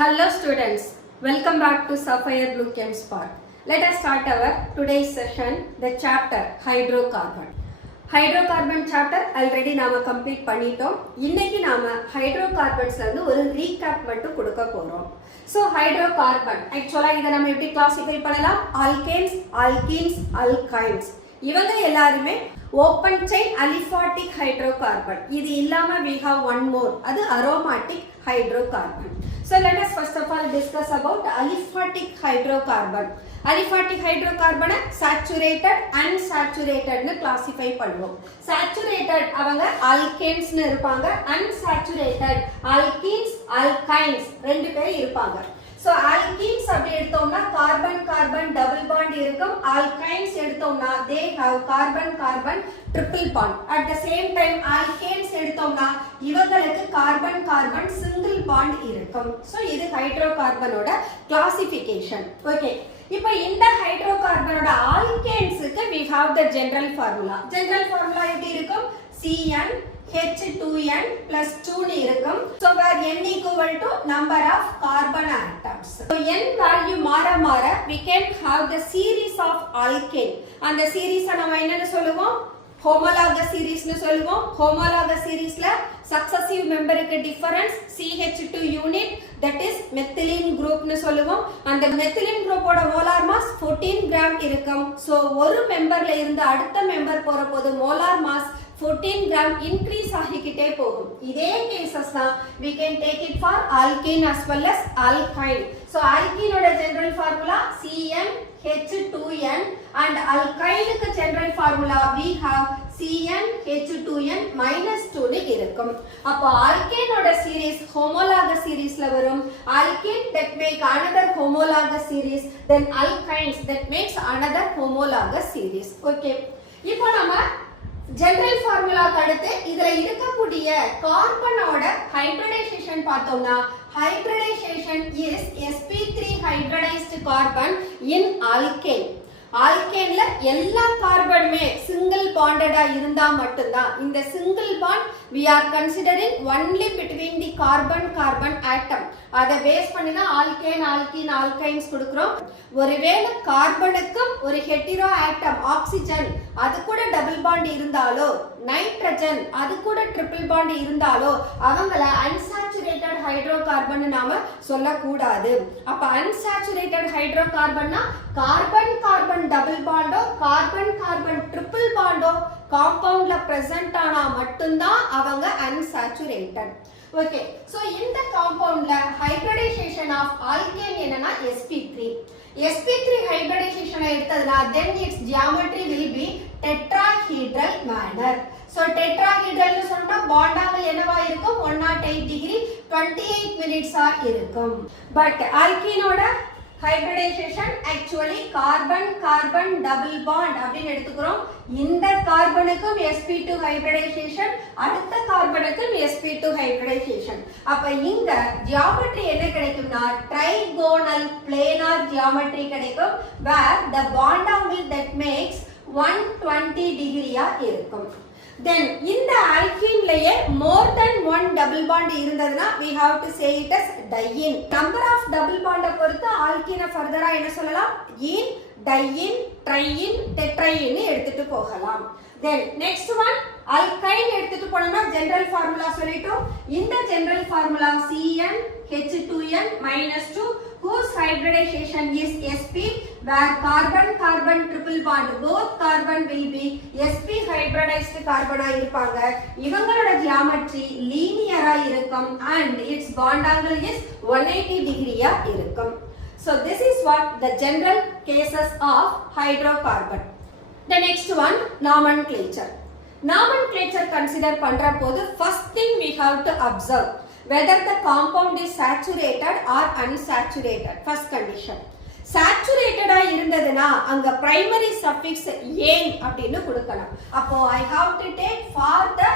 Hello students, welcome back to Sapphire Blue Chem Spark. Let us start our today's session, the chapter hydrocarbon. Hydrocarbon chapter already நாம complete பண்ணிட்டோம். இன்னைக்கு நாம hydrocarbonsல இருந்து ஒரு recap மட்டும் கொடுக்க போறோம். So hydrocarbon actually இத நம்ம எப்படி classify பண்ணலாம்? Alkanes, alkenes, alkynes. இவங்க எல்லாருமே open chain aliphatic hydrocarbon. இது இல்லாம we have one more. அது aromatic hydrocarbon. So let us first of all discuss about aliphatic hydrocarbon. Aliphatic hydrocarbon saturated, unsaturated னு classify பண்ணுவோம். Saturated அவங்க alkanes னு இருப்பாங்க, unsaturated alkenes, alkynes ரெண்டு பேர் இருப்பாங்க. So alkenes அப்படி எடுத்தோம்னா carbon carbon double bond இருக்கும். Alkynes எடுத்தோம்னா they have carbon carbon triple bond. At the same time alkanes எடுத்தோம்னா இவங்களுக்கு carbon carbon single bond இருக்கும். So இது ஹைட்ரோகார்பனோட கிளாசிஃபிகேஷன். ஓகே, இப்போ இந்த ஹைட்ரோகார்பனோட ஆல்கேன்ஸ்க்கு we have the general formula. General formula எப்படி இருக்கும்? CN H2n plus 2 னு இருக்கும். So where n equal to number of carbon atoms. So n value மாற மாற we can have the series of alkane. அந்த சீரிஸை நம்ம என்னன்னு சொல்லுவோம்? homologous series னு சொல்லுவோம். homologous seriesல successive memberக்கு difference CH2 unit, that is methylene group னு சொல்லுவோம். அந்த methylene group ஓட molar mass 14 gram இருக்கும். So ஒரு மெம்பர்ல இருந்து அடுத்த மெம்பர் போற போது molar mass 14 gram increase ஆகிக்கிட்டே போகும். இதே கேசஸ் தான் we can take it for alkane as well as alkyne. So alkene ஓட general formula CN H2n and alkyne க்கு general formula we have CN H2n minus 2 னு இருக்கும். அப்ப alkane ஓட series homologous seriesல வரும். alkene that make another homologous series, then alkynes that makes another homologous series. Okay, இப்போ நம்ம general formula அடுத்து இதுல இருக்கக்கூடிய கார்பனோட ஹைபிரிடைசேஷன் பார்த்தோம்னா hybridization is sp3 hybridized carbon in alkane. ஆல்கேன்ல எல்லா கார்பனுமே சிங்கிள் பாண்டடா இருந்தா மட்டும்தான் இந்த single bond we are considering only between the carbon carbon atom. அத பேஸ் பண்ணி தான் ஆல்கேன் ஆல்கீன் ஆல்கைன்ஸ் கொடுக்கிறோம். ஒருவேளை கார்பனுக்கும் ஒரு ஹெட்டிரோ ஆட்டம் ஆக்சிஜன் அது கூட டபுள் பாண்ட் இருந்தாலோ, நைட்ரஜன் அது கூட ட்ரிபிள் பாண்ட் இருந்தாலோ அவங்கள அன்சாச்சுரேட்டட் ஹைட்ரோகார்பன் நாம சொல்லக்கூடாது. அப்ப அன்சாச்சுரேட்டட் ஹைட்ரோகார்பன்னா கார்பன் கார்பன் டபுள் பாண்டோ கார்பன் கார்பன் ட்ரிபிள் பாண்டோ காம்பவுண்ட்ல பிரசன்ட் ஆனா மட்டும்தான் அவங்க அன்சாச்சுரேட்டட். ஓகே, சோ இந்த காம்பவுண்ட்ல ஹைபிரிடைசேஷன் ஆஃப் ஆல்கேன் என்னன்னா sp3. sp3 ஹைபிரிடைசேஷன் எடுத்ததுனா then its geometry will be tetrahedral manner. So tetrahedral னு சொன்னா பாண்ட் ஆங்கிள் என்னவா இருக்கும்? 108 டிகிரி 28 மினிட்ஸா இருக்கும். பட் ஆல்கீனோட hybridization actually carbon carbon double bond அப்படினு எடுத்துக்கிறோம். இந்த கார்பனுக்கும் sp2 hybridization, அடுத்த கார்பனுக்கும் sp2 hybridization. அப்ப இங்க ஜியோமெட்ரி என்ன கிடைக்கும்னா trigonal planar geometry கிடைக்கும், where the bond angle that makes 120 டிகிரியா இருக்கும். Then இந்த alkeneலயே more than one double bond இருந்ததுனா we have to say it as diene. Number of double bond பொறுத்து alkene further என்ன சொல்லலாம்? ene, diene, triene, tetraene எடுத்துட்டு போகலாம். Then next one alkyne எடுத்துட்டு போனோம்னா general formula சொல்லிட்டோம். இந்த general formula CN H2n minus 2 whose hybridization is sp, where carbon carbon triple bond both carbon will be sp hybridized carbon ஆ இருப்பாங்க. இவங்களோட geometry linear-ஆ இருக்கும் and its bond angle is 180 டிகிரியா இருக்கும். So this is what the general cases of hydrocarbon. The next one nomenclature. Nomenclature consider பண்ற போது first thing we have to observe whether the compound is saturated or unsaturated. First condition. Saturated ஆ இருந்ததுனா அங்க primary suffix ane அப்படினு கொடுக்கலாம். அப்போ I have to take for the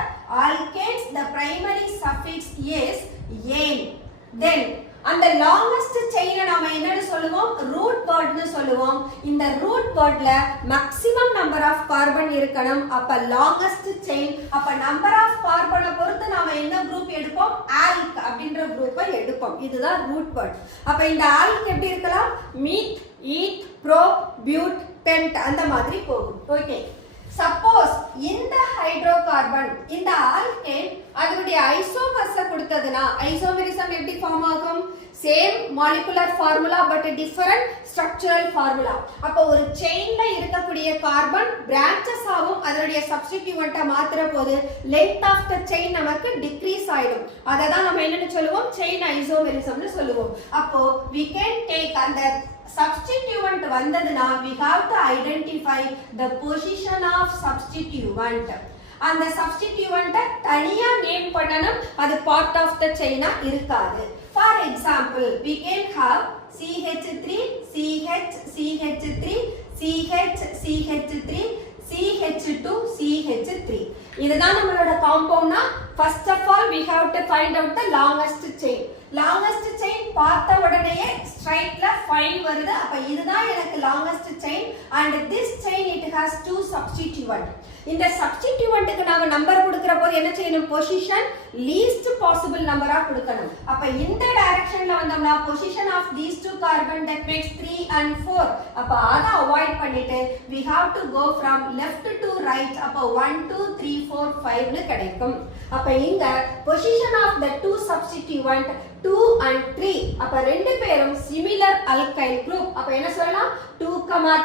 alkanes the primary suffix is ane. Then அந்த longest செயினை நாம என்னன்னு சொல்லுவோம், ரூட் வேர்ட்னு சொல்லுவோம். இந்த ரூட் வேர்ட்ல மேக்ஸிமம் நம்பர் ஆஃப் கார்பன் இருக்கணும். அப்ப லாங்கஸ்ட் செயின், அப்ப நம்பர் ஆஃப் கார்பனை பொறுத்து நாம என்ன குரூப் எடுப்போம், ஆல்க் அப்படின்ற குரூப்பை எடுப்போம். இதுதான் ரூட் வேர்ட். அப்ப இந்த ஆல்க் எப்படி இருக்கலாம், மீத், ஈத், ப்ரோப், பியூட், பென்ட் அந்த மாதிரி போகும். ஓகே, சப்போஸ் இந்த ஹைட்ரோகார்பன் இந்த ஆல்கேன் அதனுடைய ஐசோமர்ஸ கொடுத்ததுனா ஐசோமெரிசம் எப்படி ஃபார்ம் ஆகும், same molecular formula but different structural formula. அப்போ ஒரு செயின்ல இருக்கக்கூடிய கார்பன் பிரான்ச்சஸ் ஆகும், அதனுடைய சப்ஸ்டிட்யூவன்ட்டை மாத்துற போது லெங்த் ஆஃப் த செயின் நமக்கு டிக்ரீஸ் ஆயிடும். அதை தான் நம்ம என்னன்னு சொல்லுவோம், செயின் ஐசோமெரிசம்னு சொல்லுவோம். அப்போ we can take அந்த substituent வந்ததுனா we have to identify the position of substituent. அந்த substituent தனியா நேம் பண்ணனும், அது part of the chain இருக்காது. For example, we can have CH3, CH, CH3, CH, CH3, CH2, CH3. இதுதான் நம்மளோட காம்பவுண்ட்னா first of all we have to find out the longest chain. longest chain பார்த்த உடனேயே ஸ்ட்ரைட்ல fine வருது. அப்ப இதுதான் எனக்கு longest chain and this chain it has two substituent. இந்த substituentக்கு நாம நம்பர் கொடுக்கிற போது என்ன செய்யணும், பொசிஷன் least possible நம்பரா கொடுக்கணும். அப்ப இந்த டைரக்ஷன்ல வந்தோம்னா position of these two carbon that makes 3 and 4. அப்ப அத அவாய்ட் பண்ணிட்டு we have to go from left to right. அப்ப 1 2 3 4 5 னு கிடைக்கும். அப்ப இங்க position of the two substituent 2 and 3. அப்ப ரெண்டு பேரும் similar alkyl group. அப்ப என்ன சொல்லலாம், 2,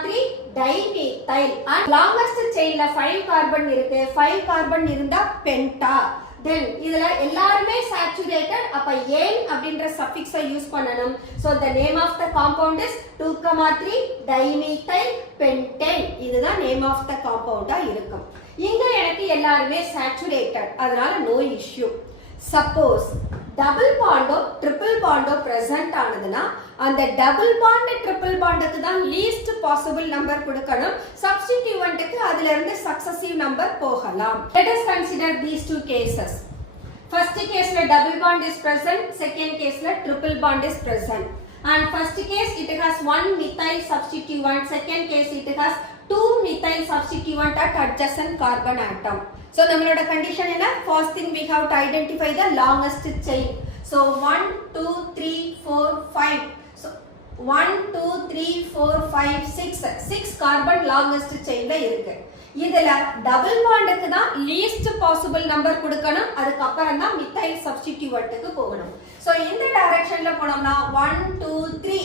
3 dimethyl. and longest chainல 5 கார்பன் இருக்கு, 5 கார்பன் இருந்தா பென்டா. then இதுல எல்லாரும் saturated. அப்ப ஏன் அப்படிங்கற சஃபிக்ஸை யூஸ் பண்ணனும். so the name of the compound is 2, 3 dimethyl pentane. இதுதான் name of the compound இருக்கும். இங்க எனக்கு எல்லாரும் saturated, அதனால no issue. suppose டபுள் பாண்டோ ட்ரிபிள் பாண்டோ present ஆனதுனா அந்த டபுள் பாண்ட் ட்ரிபிள் பாண்டுக்கு தான் லீஸ்ட் பாசிபிள் நம்பர் கொடுக்கணும். சப்ஸ்டிட்யூவன்ட்க்கு அதில இருந்து சக்சஸிவ் நம்பர் போகலாம். let us consider these two cases. first case ல double bond is present, second case ல triple bond is present. and first case it has one methyl substituent, second case it has two methyl substituent at adjacent carbon atom. So நம்மளோட condition என்ன, first thing we have to identify the longest chain. so 1 2 3 4 5. so 1 2 3 4 5 6 carbon longest chainல இருக்கு. இதுல double பாண்டுக்கு தான் least possible number கொடுக்கணும், அதுக்கு அப்புறம் தான் methyl சப்ஸ்டிட்யூவன்ட்க்கு போகணும். சோ இந்த டைரக்ஷன்ல போனோம்னா 1 2 3,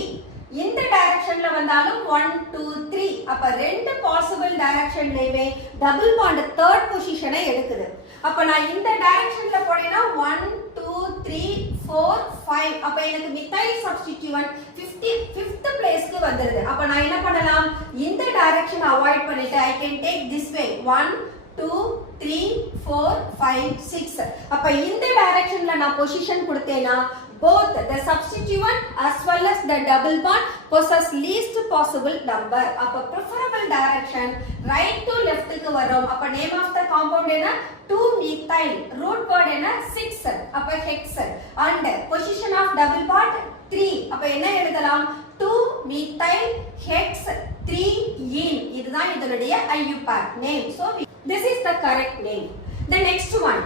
இந்த டைரக்ஷன்ல வந்தாலும் 1 2 3. அப்ப ரெண்டு பாசிபிள் டைரக்ஷன்லயே டபுள் பாண்ட் தேர்ட் பொசிஷனை எடுக்குது. அப்ப நான் இந்த டைரக்ஷன்ல போறேன்னா 1 2 3 4 5. அப்ப எனக்கு மித்தைல் சப்ஸ்டிட்யூவன்ட் 5th பிளேஸ்க்கு வந்துருது. அப்ப நான் என்ன பண்ணலாம், இந்த டைரக்ஷன் அவாய்ட் பண்ணிட்டு I can take this way 1 2 3 4 5 6. அப்ப இந்த டைரக்ஷன்ல நான் position கொடுத்தேனா both the substituent as well as the double bond possess least possible number. அப்ப preferable direction right to left க்கு வரும். அப்ப name of the compound என்ன, 2 methyl, root word என்ன 6, அப்ப hex. and position of double bond 3. அப்ப என்ன எழுதலாம், 2 methyl hex 3 ene. இதுதான் இதனுடைய IUPAC name. so this is the correct name. the next one,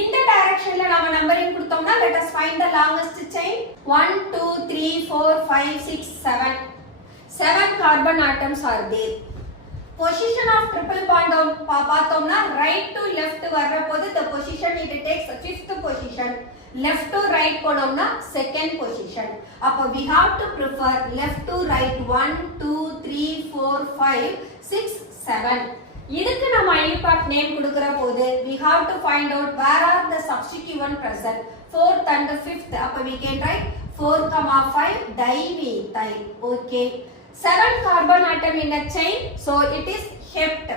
இந்த டைரக்ஷன்ல நாம நம்பரிங் கொடுத்தோம்னா let us find the longest chain. 1 2 3 4 5 6 7 carbon atoms are there. position of triple bond பார்த்தோம்னா right to left வரப்போது the position it takes 5th position, left to right போனோம்னா second position. அப்ப we have to prefer left to right 1 2 3 4 5 6 7. இதுக்கு நம்ம IUPAC name கொடுக்கிற போது we have to find out where are the substituent present, 4th and 5th. அப்ப we can write 4, 5 dimethyl. okay, 7 carbon atom in a chain, so it is hept.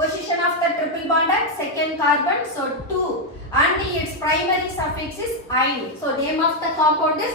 position of the triple bond at second carbon, so 2, and its primary suffix is ine. so name of the compound is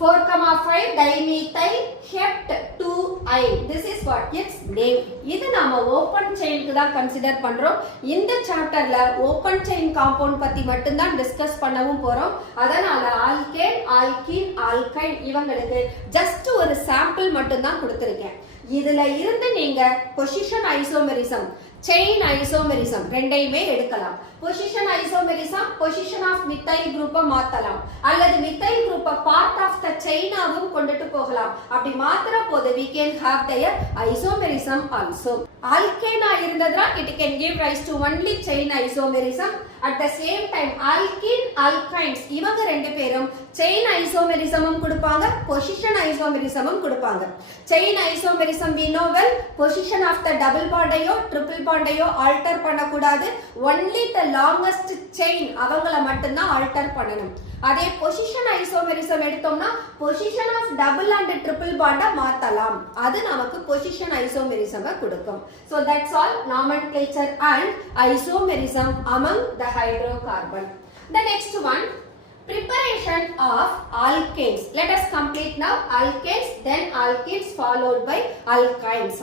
4,5 dimethyl hept2ine. This is what its name. இது நாம open செயினுக்கு தான் consider பண்றோம். இந்த சாப்டர்ல open chain compound பத்தி மட்டும் தான் discuss பண்ணவும் போறோம். அதனால ஆல்கேன், ஆல்கீன், ஆல்கைன் இவங்களுக்கு ஜஸ்ட் ஒரு சாம்பிள் மட்டும் தான் கொடுத்திருக்கேன். இதுல இருந்து நீங்க பொசிஷன் ஐசோமெரிசம், செயின் ஐசோமெரிசம் ரெண்டையுமே எடுக்கலாம். Position isomerism position of methyl குரூப்பை மாத்தலாம், அல்லது மித்தைல் குரூப்பை பார்ட் ஆஃப் த செயினாவும் கொண்டுட்டு போகலாம். அப்படி மாத்துற போது we can have their isomerism also. ஆல்கேனா இருந்ததுனா it can give rise to only chain isomerism. At the same time alkene, alkynes இவங்க ரெண்டு பேரும் chain isomerismம் கொடுப்பாங்க, position isomerismம் கொடுப்பாங்க. chain isomerism we know well, position of the double bond ஐயோ triple bond ஐயோ alter பண்ணக்கூடாது. only the longest chain அவங்கள மட்டும்தான் alter பண்ணணும். அதே பொசிஷன் ஐசோமெரிசம் எடுத்தோம்னா position of double and triple பாண்டை மாத்தலாம். அது நமக்கு பொசிஷன் ஐசோமெரிசமை கொடுக்கும். So that's all nomenclature and isomerism among the hydrocarbon. The next one, preparation of alkanes. Let us complete now alkanes, then alkenes followed by alkynes.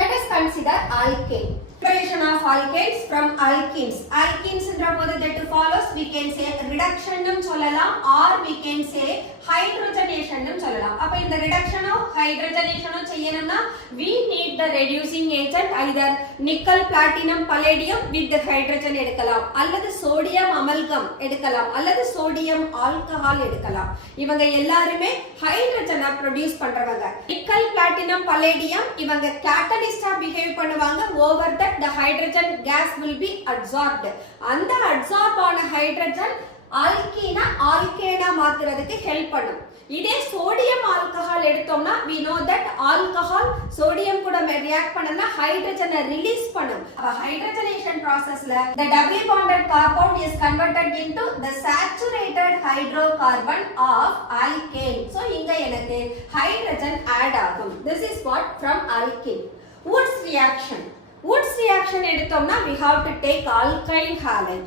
Let us consider alkane. Preparation of alkanes from alkenes. Alkenes என்ற போது that follows we can say reduction னும் சொல்லலாம், or we can say hydrogenation னும் சொல்லலாம். அப்ப இந்த reduction-ஓ hydrogenation-ஓ செய்யணும்னா we need the reducing agent, either nickel, platinum, palladium with the hydrogen எடுக்கலாம், அல்லது sodium amalgam எடுக்கலாம், அல்லது sodium alcohol எடுக்கலாம். இவங்க எல்லாருமே ஹைட்ரஜனை ப்ரொடியூஸ் பண்றவங்க. நிக்கல், பிளாட்டினம், பல்லேடியம் இவங்க கேட்டலிஸ்டா பிஹேவ் பண்ணுவாங்க. over that the hydrogen gas will be absorbed. அந்த absorb ஆன ஹைட்ரஜன் ஆல்கீனா ஆல்கேனா மாத்துறதுக்கு ஹெல்ப் பண்ணும். இதே சோடியம் ஆல்கஹால் எடுத்தோம்னா we know that alcohol sodium கூட ரியாக்ட் பண்ணனா ஹைட்ரஜனை ரிலீஸ் பண்ணும். அப்ப hydrogenation processல the double bonded compound is converted into the saturated hydrocarbon of alkane. So இங்க எனக்கு ஹைட்ரஜன் ஆட் ஆகும். This is what from alkene. Woods reaction. Woods reaction எடுத்தோம்னா we have to take alkyl halide.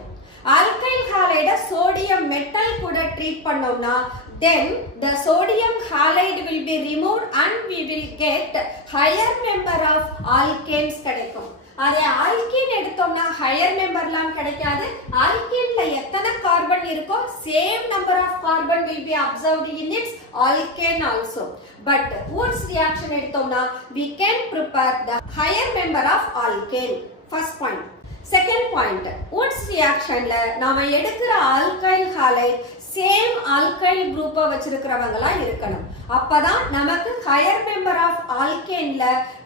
Alkyl halide sodium metal கூட treat பண்ணோம்னா then the sodium halide will be removed and we will get higher member of alkanes கிடைக்கும். அதே alkene எடுத்தோம்னா higher மெம்பர்லாம் கிடைக்காது. ஆல்கீன்ல எத்தனை carbon இருக்கோ same number of carbon will be observed in its alkane also. But Woods reaction எடுத்தோம்னா we can prepare the higher member of alkane. First point. Second point, Woods reactionல நாம எடுக்கிற alkyl halide same alkyl குரூப்பை வச்சிருக்கிறவங்களா இருக்கணும். அப்பதான் நமக்கு higher member of ஆல்கேன்ல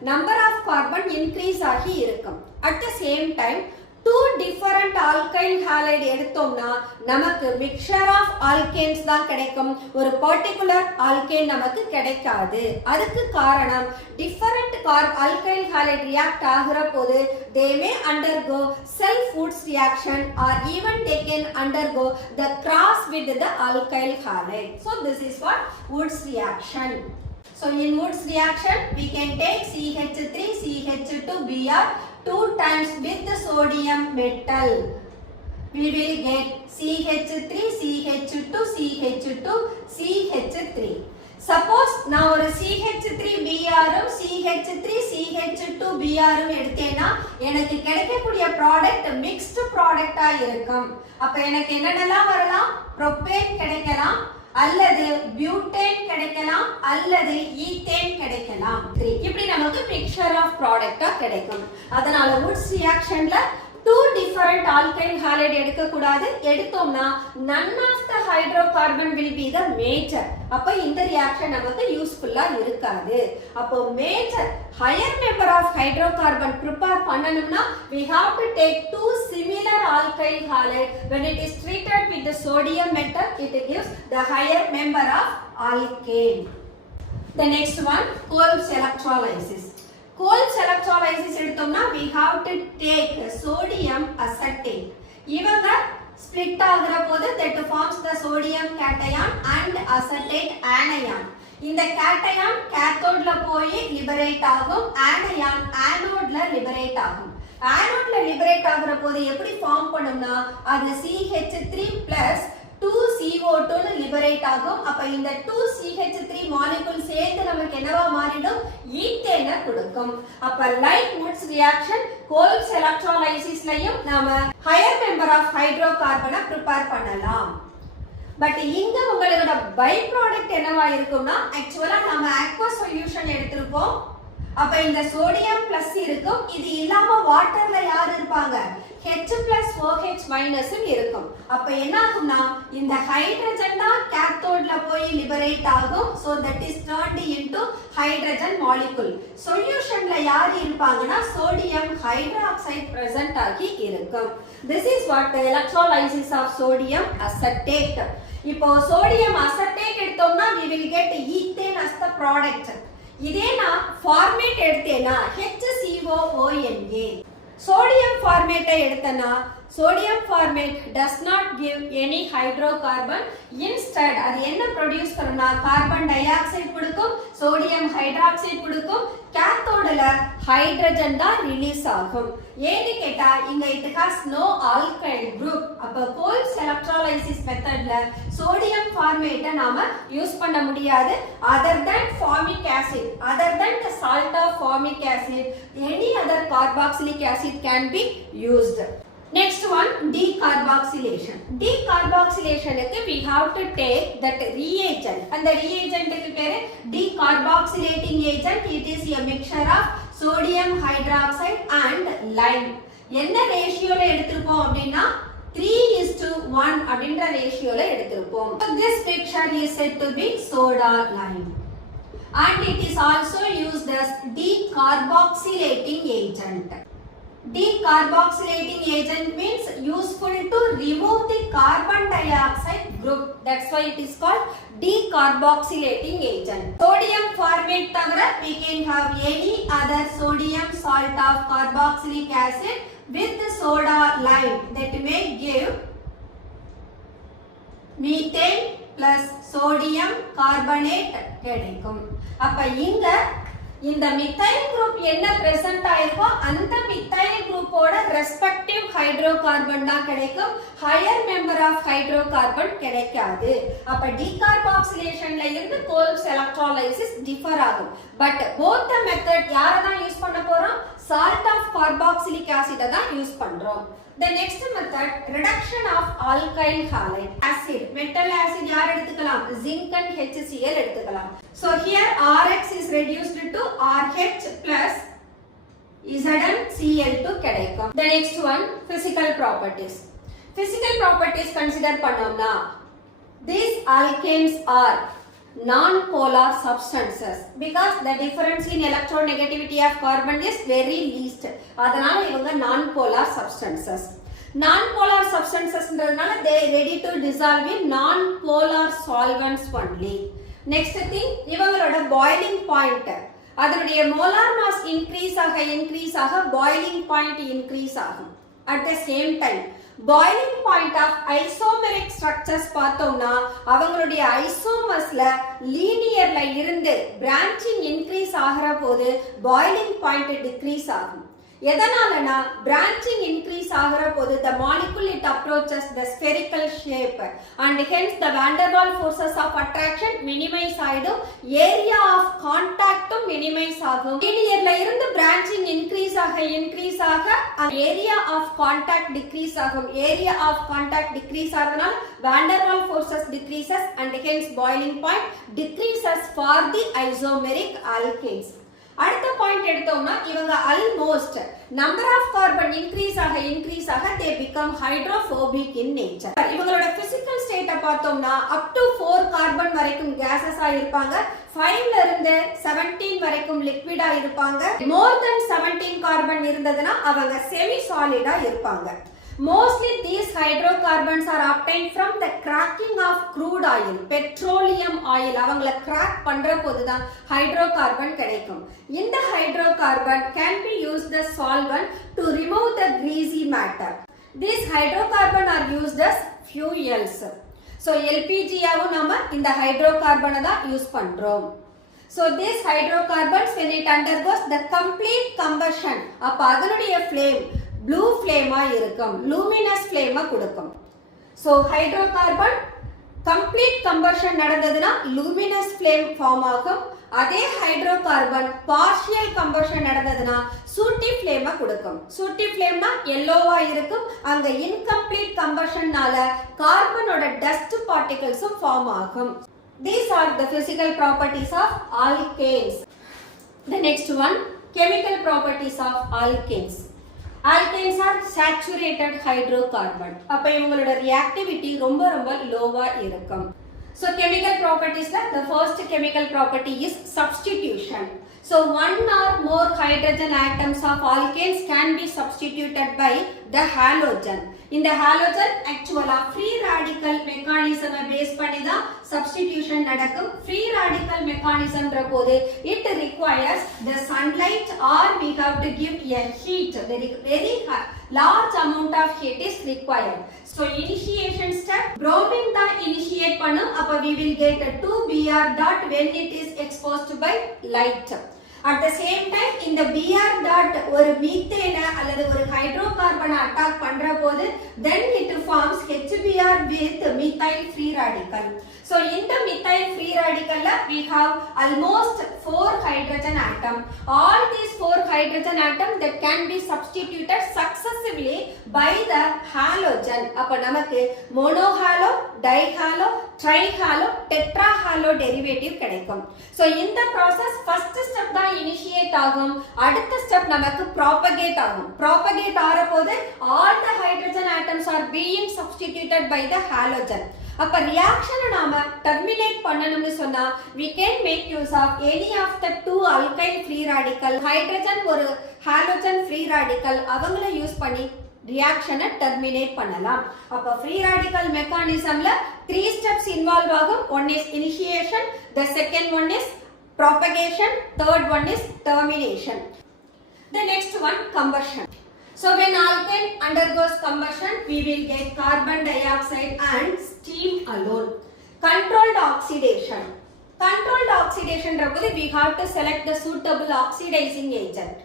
number of carbon increase ஆகி இருக்கும். At the same time two different alkyl halide எடுத்தோம்னா நமக்கு மிக்சர் ஆஃப் ஆல்கேன்ஸ் தான் கிடைக்கும். ஒரு பர்டிகுலர் ஆல்கேன் நமக்கு கிடைக்காது. அதுக்கு காரணம் டிஃபரண்ட் ஆல்கைல் ஹாலைடு ரியாக்ட் ஆகிற போது they may undergo self Woods reaction or even they can undergo the cross with the alkyl halide. So this is what Woods reaction. So in Woods reaction we can take CH3 CH2 Br 2 times with the sodium metal. We will get CH3 CH2 CH2 CH3. Suppose நான் ஒரு CH3 Br CH3 CH2 Br எடுத்தேனா எனக்கு கிடைக்கக்கூடிய product mixed ப்ராடக்ட்டா இருக்கும். அப்ப எனக்கு என்னென்னலாம் வரலாம்? Propane கிடைக்கலாம், அல்லது பியூட்டேன் கிடைக்கலாம், அல்லது ஈத்தேன் கிடைக்கலாம். இப்படி நமக்கு மிக்சர் ஆஃப் ப்ராடக்ட்டா கிடைக்கும். அதனால Woods reactionல two different alkyl halide எடுக்க கூடாது. எடுத்தோம்னா none of the hydrocarbon will be the major. அப்ப இந்த ரியாக்ஷன் நமக்கு யூஸ்ஃபுல்லா இருக்காது. அப்போ major higher member of hydrocarbon prepare பண்ணனும்னா we have to take two similar alkyl halide. When it is treated with the sodium metal, it gives the higher member of alkane. The next one, Kolb's electrolysis. Kolb's electrolysis எடுத்தோம்னா we have to take sodium acetate. இவங்க split ஆகுற போது that forms the sodium cation and acetate anion. இந்த cation cathodeல போய் liberate ஆகும், anion anodeல liberate ஆகும். anodeல liberate ஆகுற போது எப்படி ஃபார்ம் பண்ணும்னா அது CH3 plus 2CO2 லிபரேட் ஆகும். அப்ப இந்த 2CH3 மாலிகுல் சேர்ந்து நமக்கு என்னவா மாறிடும், ஈத்தேனை கொடுக்கும். அப்ப லைக் முட்ஸ் ரியாக்ஷன் கோல்ப்ஸ் எலக்ட்ரோலைசிஸ்லயும் நாம ஹையர் மெம்பர் ஆஃப் ஹைட்ரோகார்பனை ப்ரிப்பேர் பண்ணலாம். பட் இங்க உங்களோட பை ப்ராடக்ட் என்னவா இருக்கும்னா, ஆக்சுவலா நம்ம அக்வஸ் சொல்யூஷன் எடுத்திருப்போம். அப்ப இந்த சோடியம் பிளஸ் இருக்கும். இது இல்லாம வாட்டர்ல யார் இருப்பாங்க, H+OH- இருக்கும். அப்ப என்ன ஆகும்னா, இந்த ஹைட்ரஜன் தான் கேத்தோட்ல போய் லிபரேட் ஆகும். so that is turned into hydrogen molecule. சொல்யூஷன்ல யார் இருப்பாங்கன்னா, sodium hydroxide present ஆகி இருக்கும். this is what the electrolysis of sodium acetate. இப்போ sodium acetate எடுத்தோம்னா we will get ethane as the product. இதே நான் ஃபார்மேட் எடுத்தேனா HCOONA, சோடியம் ஃபார்மேட்டை எடுத்தனா sodium formate does not give any hydrocarbon. instead அது என்ன ப்ரொடியூஸ் பண்ணும்னா, கார்பன் டை ஆக்சைடு கொடுக்கும், சோடியம் ஹைட்ராக்சைடு கொடுக்கும், கேத்தோடுல ஹைட்ரஜன் தான் ரிலீஸ் ஆகும். ஏன்னு கேட்டா இங்க it has no alkyl group. அப்ப கோல்ப்ஸ் எலக்ட்ரோலைசிஸ் மெத்தட்ல சோடியம் ஃபார்மேட்டை நாம யூஸ் பண்ண முடியாது. other than formic acid, other than the salt of formic acid, any other carboxylic acid can be used. Next one, decarboxylation. Decarboxylation க்கு we have to take that reagent. And the reagent க்கு பேரு decarboxylating agent. It is a mixture of sodium hydroxide and lime. என்ன ரேஷியோல எடுத்திருப்போம் அப்படின்னா 3:1 அப்படின்ற ரேஷியோல எடுத்திருப்போம். This mixture is said to be soda lime. And it is also used as decarboxylating agent. Decarboxylating agent means useful to remove the carbon dioxide group. That's why it is called decarboxylating agent. Sodium formate தவிர we can have any other sodium salt of carboxylic acid with soda lime that may give methane plus sodium carbonate கிடைக்கும். அப்ப இங்க இந்த methyl group என்ன present ஆயிருக்கோ அந்த methyl குரூப்போட respective hydrocarbon தான் கிடைக்கும். ஹையர் மெம்பர் ஆஃப் ஹைட்ரோகார்பன் கிடைக்காது. அப்ப டீகார்பாக்சிலேஷன்ல இருந்து கோல்ப்ஸ் எலக்ட்ரோலைசிஸ் டிஃபர் ஆகும். பட் போத் தி மெத்தட் யாரை தான் யூஸ் பண்ண போறோம், salt of carboxylic acid தான் யூஸ் பண்றோம். The next method, reduction of alkyl halide acid. Metal acid யார் எடுத்துக்கலாம், zinc and HCl எடுத்துக்கலாம். So here RX is reduced to RH plus ZnCl2 கிடைக்கும். The next one, physical properties. Physical properties consider பண்ணோம்னா, these alkanes are non-polar substances because the difference in electronegativity of carbon is very least. அதனால இவங்க non-polar substances. Non-polar substances ன்றதுனால they ready to dissolve in non-polar solvents only. Next thing, இவங்களோட boiling point, அதனுடைய molar mass increase ஆக boiling point increase ஆகும். At the same time, boiling point of isomeric structures பார்த்தோம்னா அவங்களுடைய ஐசோமர்ஸ்ல லீனியர்ல இருந்து branching increase ஆகிற போது boiling point decrease ஆகும். எதனாலனா branching increase ஆகிற போது the molecule it approaches the spherical shape and hence the van der Waals forces of attraction minimize ஆயிடும், area of contact minimize ஆகும். லீனியர்ல இருந்து branching increase ஆக area of contact decrease ஆகும். area of contact decrease ஆகிறதுனால van der Waals forces decreases and hence boiling point decreases for the isomeric alkanes. அடுத்த point எடுத்தோம்னா இவங்க almost number of carbon increase ஆக they become hydrophobic in nature. இவங்களோட physical state பார்த்தோம்னா up to 4 carbon வரைக்கும் gases இருப்பாங்க, 5 ல இருந்து 17 வரைக்கும் liquid இருப்பாங்க. more than 17 carbon இருந்ததுன்னா அவங்க semi solid இருப்பாங்க. Mostly these hydrocarbons are obtained from the cracking of crude oil, petroleum oil. அவங்கள crack பண்ற போதுதான் hydrocarbon கிடைக்கும். இந்த hydrocarbon can be used as solvent to remove the greasy matter. These hydrocarbon are used as fuels. So LPG ஆவும் நம்ம இந்த hydrocarbon தான் use பண்றோம். So these hydrocarbons when it undergoes the complete combustion, அப்ப அதனுடைய flame blue flame இருக்கும், luminous flame கொடுக்கும். So hydrocarbon complete combustion நடந்ததுன்னா லூமினஸ் ஃப்ளேம் ஃபார்ம் ஆகும். அதே ஹைட்ரோகார்பன் பார்ஷியல் கம்பஷன் நடந்ததுன்னா சூட்டி ஃப்ளேமை கொடுக்கும். சூட்டி ஃப்ளேம்னா எல்லோவா இருக்கும். அங்க இன்கம்ப்ளீட் கம்பஷன்னால கார்பனோட டஸ்ட் பார்ட்டிகல்ஸும் ஃபார்ம் ஆகும். These are the physical properties of alkanes. The next one, chemical properties of alkanes. Alkanes are saturated hydrocarbon. அப்ப இவங்களோட reactivity ரொம்ப லோவா இருக்கும். So chemical properties la the first chemical property is substitution. So one or more hydrogen atoms of alkanes can be substituted by the halogen. இந்த halogen actually free radical mechanism base பண்ணி தான் substitution நடக்கும். Free radical mechanism போது it requires the sunlight or we have to give a heat. Very large amount of heat is required. So initiation step, bromine da initiate பண்ணும். அப்ப we will get a 2Br dot when it is exposed by light. At the same time இந்த Br dot ஒரு மீத்தேன அல்லது ஒரு ஹைட்ரோகார்பனை attack பண்ற போது then it forms HBr with methyl free radical. So in the methyl free radical we have almost 4 hydrogen atom. All these 4 hydrogen atom that can be substituted successively by the halogen. அப்ப நமக்கு monohalo, dihalo, trihalo, tetrahalo derivative கிடைக்கும். So in the process first step தான் initiate ஆகும். அடுத்த step நமக்கு propagate ஆகும். Propagate ஆற போது all the hydrogen atoms are being substituted by the halogen. அப்ப ரியாக்ஷனை நாம டெர்மினேட் பண்ணணும்னு சொன்னா we can make use of any of the two alkyl free radical. Hydrogen ஒரு ஹாலோஜன் ஃப்ரீ ராடிக்கல் அவங்கள யூஸ் பண்ணி ரியாக்ஷனை டெர்மினேட் பண்ணலாம். அப்ப ஃப்ரீ ராடிக்கல் மெக்கானிசம்ல 3 ஸ்டெப்ஸ் இன்வால்வ் ஆகும். one is initiation, the second one is propagation, third one is termination. The next one, combustion. So when alkane undergoes combustion, we will get carbon dioxide and steam alone. Controlled oxidation. Controlled oxidation rabodhu we have to select the suitable oxidizing agent.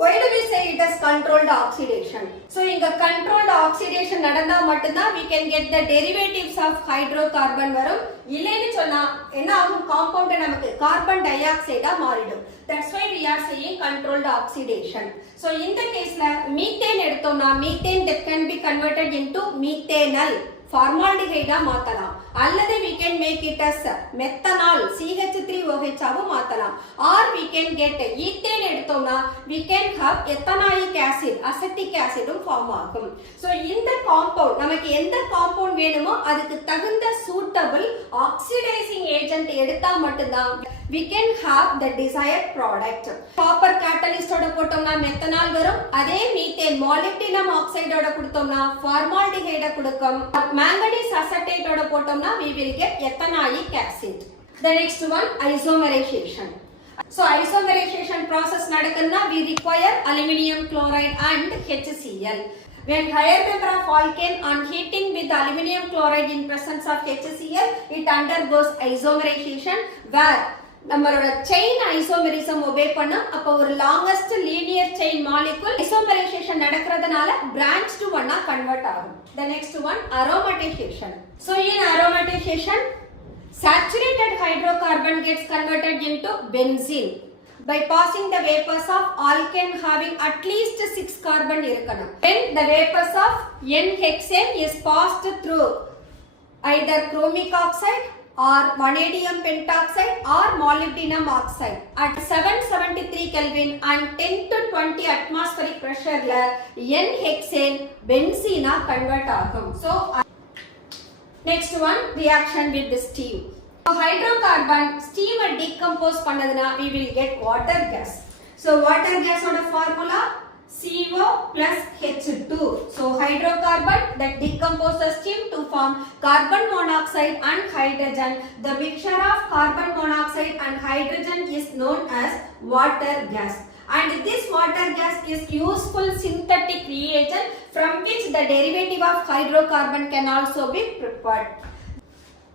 Why do we say it as controlled oxidation? So inga controlled oxidation nadanda mattumda we can get the derivatives of hydrocarbon varum. இல்லைன்னு சொன்னா என்ன ஆகும்? compound நமக்கு carbon dioxide ஆ மாறிடும். That's why we are saying controlled oxidation. So in the case la methane எடுத்தோம்னா methane that can be converted into methanol formaldehyde ஆ மாத்தலாம். அல்லது we can make it as methanol CH3OH ஆவும் மாத்தலாம். or we can get ethane எடுத்தோம்னா we can have ethanoic acid acetic acid form ஆகும். So இந்த compound நமக்கு எந்த காம்பவுண்ட் வேணுமோ அதுக்கு தகுந்த suitable oxidizing agent எடுத்தா மட்டும்தான் we can have the desired product. Copper catalyst ஓட போட்டோம்னா methanol வரும். அதே methane molybdenum oxide ஓட கொடுத்தோம்னா formaldehyde கொடுக்கும். manganese acetate ஓட போட்டோம்னா we will get ethanoic acid. The next one, isomerization. So isomerization process நடக்குதுன்னா we require aluminum chloride and HCl. When higher member of alkane on heating with aluminum chloride in presence of HCl, it undergoes isomerization where நம்மளோட chain isomerism obey பண்ணும். அப்ப ஒரு longest linear chain molecule ஐசோமெரைசேஷன் நடக்கிறதுனால branched ஒன்னா convert ஆகும். The next one, aromatization. So in aromatization, saturated hydrocarbon gets converted into benzene by passing the vapors of alkane having at least 6 carbon இருக்கணும். Then the vapors of N-hexane is passed through either chromic oxide or vanadium pentoxide or molybdenum oxide at 773 Kelvin and 10 to 20 atmospheric pressure la N-hexane benzene convert ஆகும். So next one, reaction with the steam. So hydrocarbon steam decompose பண்ணதுனா we will get water gas. So water gas oda formula CO plus H2. So hydrocarbon that decomposes steam to form carbon monoxide and hydrogen. The mixture of carbon monoxide and hydrogen is known as water gas. And this water gas is useful synthetic reagent from which the derivative of hydrocarbon can also be prepared.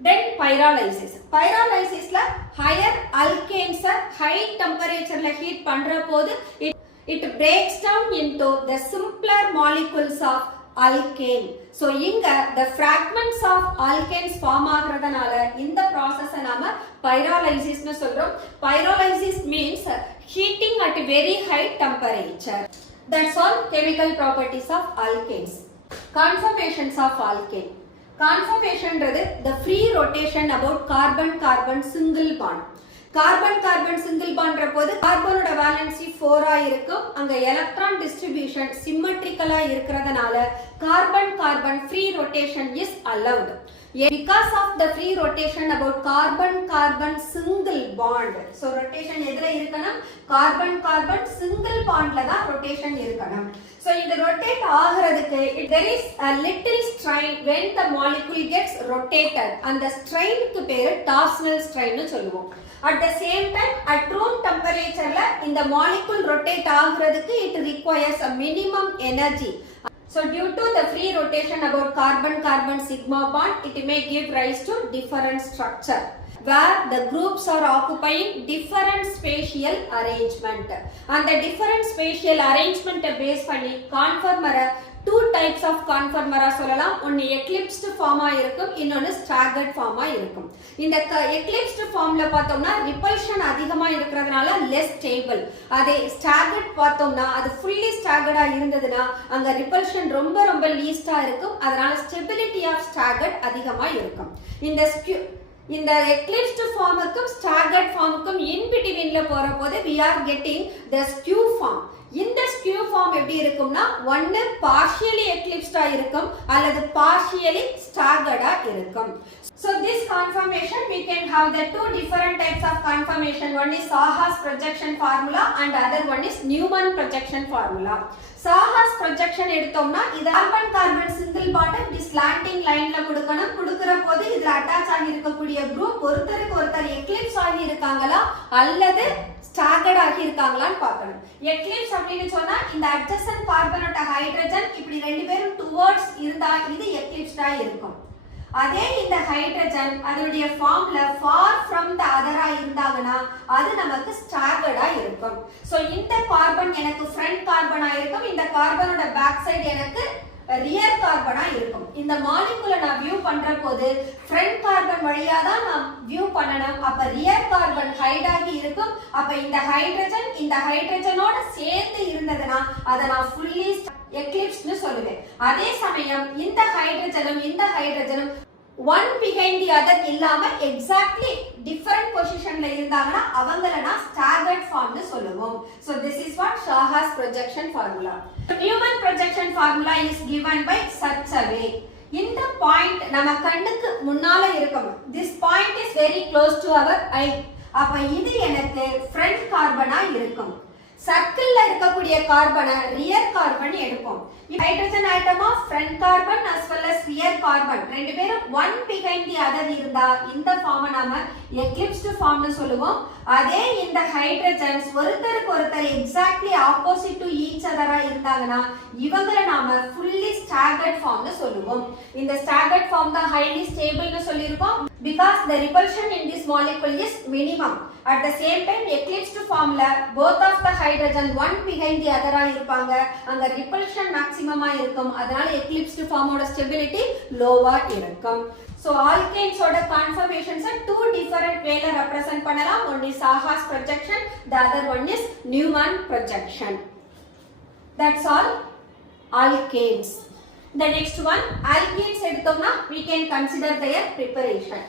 Then pyrolysis. Pyrolysis la higher alkanes high temperature la heat பண்ற போது it breaks down into the simpler molecules of alkane. So இங்க the fragments of alkanes form ஆகிறதுனால இந்த process நாம pyrolysis னு சொல்றோம். Pyrolysis means heating at very high temperature. That's all chemical properties of alkanes. Conformations of alkane. Conformation the free rotation about carbon-carbon single bond. Carbon single bond போது கார்பனோட valency 4 இருக்கும். அங்க electron distribution சிம்மெட்ரிக்கலா இருக்கிறதுனால carbon free rotation is allowed. Because of the free rotation about carbon single bond. So rotation எதுல இருக்கணும்? Carbon single bondல தான் rotation இருக்கணும். So இது rotate ஆகிறதுக்கு there is a little strain when the molecule gets rotated. அந்த strainக்கு பேரு torsional strain னு சொல்லுவோம். At the same time, at room temperature la in the molecule rotate ஆகிறதுக்கு it requires a minimum energy. So due to the free rotation about carbon sigma bond, it may give rise to different structure where the groups are occupying different spatial arrangement. And the different spatial arrangement base பண்ணி conformer two types of conformer சொல்லலாம். ஒன்னு eclipsed form இருக்கும், இன்னொன்னு staggered form இருக்கும். இந்த eclipsed formல பார்த்தோம்னா repulsion அதிகமா இருக்கிறதுனால less stable. அதே staggered பார்த்தோம்னா அது fully staggered இருந்ததுன்னா அங்க repulsion ரொம்ப least இருக்கும். அதனால stability of staggered அதிகமா இருக்கும். இந்த eclipsed formக்கும் staggered formக்கும் in betweenல போறபோது we are getting the skew form. இந்த skew form எப்படி இருக்கும்னா ஒன்னு partially eclipsed இருக்கும் அல்லது partially staggered இருக்கும். So this conformation we can have the two different types of conformation. One is Saha's projection formula and other one is Newman projection formula. Saha's projection எடுத்தோம்னா இது carbon single bond இப்படி slanting லைன்ல கொடுக்கணும். கொடுக்கிற போது இதுல attach ஆகி இருக்கக்கூடிய குரூப் ஒருத்தருக்கு ஒருத்தர் எக்லிப்ஸ் ஆகி இருக்காங்களா அல்லது ஸ்டாகர்ட் ஆகி இருக்காங்களான்னு பார்க்கணும். எக்லிப்ஸ் அப்படின்னு சொன்னா இந்த அட்ஜசன்ட் கார்பனோட ஹைட்ரஜன் இப்படி ரெண்டு பேரும் டுவர்ட்ஸ் இருந்தா இது எக்லிப்ஸ்டா இருக்கும். அதே இந்த ஹைட்ரஜன் அதனுடைய ஃபார்ம்ல far from the other இருந்தாங்கன்னா அது நமக்கு ஸ்டாகர்டா இருக்கும். சோ இந்த கார்பன் எனக்கு ஃப்ரண்ட் கார்பனா இருக்கும், இந்த கார்பனோட பேக் சைடு எனக்கு ரியர் கார்பனா இருக்கும். இந்த மாலிகுலை நான் வியூ பண்ற போது ஃப்ரண்ட் கார்பன் வழியா தான் நான் வியூ பண்ணணும். அப்ப ரியர் கார்பன் ஹைட் ஆகி இருக்கும். அப்ப இந்த ஹைட்ரஜன் இந்த ஹைட்ரஜனோட சேர்ந்து இருந்ததுன்னா அதை நான் ஃபுல்லி எக்லிப்ஸ் னு சொல்லுவேன். அதே சமயம் இந்த ஹைட்ரஜனும் one behind the other இல்லாம exactly different positionல இருந்தாங்கன்னா அவங்கள நான் staggered form னு சொல்லுவோம். So this is what Saha's projection formula. Newman projection formula is given by such a way. இந்த பாயிண்ட் நம்ம கண்ணுக்கு முன்னால இருக்கும். This point is very close to our eye. அப்ப இது எனக்கு ஃப்ரண்ட் கார்பனா இருக்கும். சர்க்கிள்ல இருக்கக்கூடிய கார்பனை ரியர் கார்பன் எடுப்போம். ஹைட்ரஜன் ஆட்டமா front carbon as well as rear carbon ரெண்டு பேரும் one behind the other இருந்தா இந்த ஃபார்மை நாம எக்லிப்ஸ்டு ஃபார்ம்னு சொல்லுவோம். அதே இந்த ஹைட்ரஜன்ஸ் ஒருத்தருக்கு ஒருத்தர் எக்ஸாக்ட்லி ஆப்போசிட் டு ஈச் அதரா இருந்தாங்கன்னா இவங்கள நாம ஃபுல்லி ஸ்டாகர்ட் ஃபார்ம்னு சொல்லுவோம். இந்த ஸ்டாகர்ட் ஃபார்ம் தான் ஹைலி ஸ்டேபிள்னு சொல்லியிருக்கோம். Because the repulsion in this molecule is minimum. At the same time eclipsed formula both of the hydrogen one behind the other இருப்பாங்க. அங்க repulsion maximum இருக்கும். அதனால eclipsed form ஓட stability lower இருக்கும். So alkanes ஓட conformations two different wayல represent பண்ணலாம். One is Saha's projection, the other one is Newman projection. That's all alkanes. The next one alkenes எடுத்தோம்னா we can consider their preparation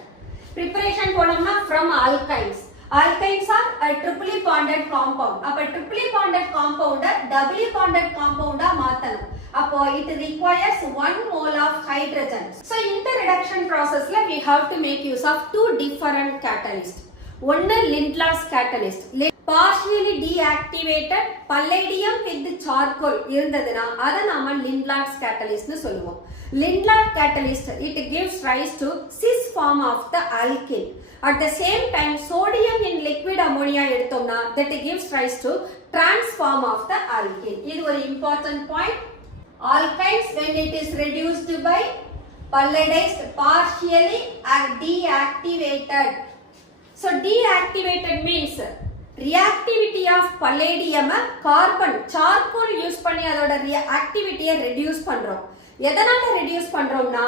போனோம்னா from alkynes. Alkynes are a triply bonded compound. அப்ப triply bonded compound doubly bonded compound மாத்தணும். அப்போ it requires 1 mole of hydrogen. So in the reduction process we have to make use of two different catalysts. One Lindlar's catalyst, partially deactivated palladium with charcoal இருந்ததுனா அத நாம Lindlar's catalyst னு சொல்லுவோம். Lindlar catalyst it gives rise to cis form of the alkane. At the same time sodium in liquid ammonia எடுத்தோம்னா that gives rise to trans form of the alkane. இது ஒரு important point. Alkynes when it is reduced by palladized partially are deactivated. So deactivated means reactivity of palladium carbon charcoal use பண்ணி அதோட activity reduce பண்றோம். எதனால reduce பண்றோம்னா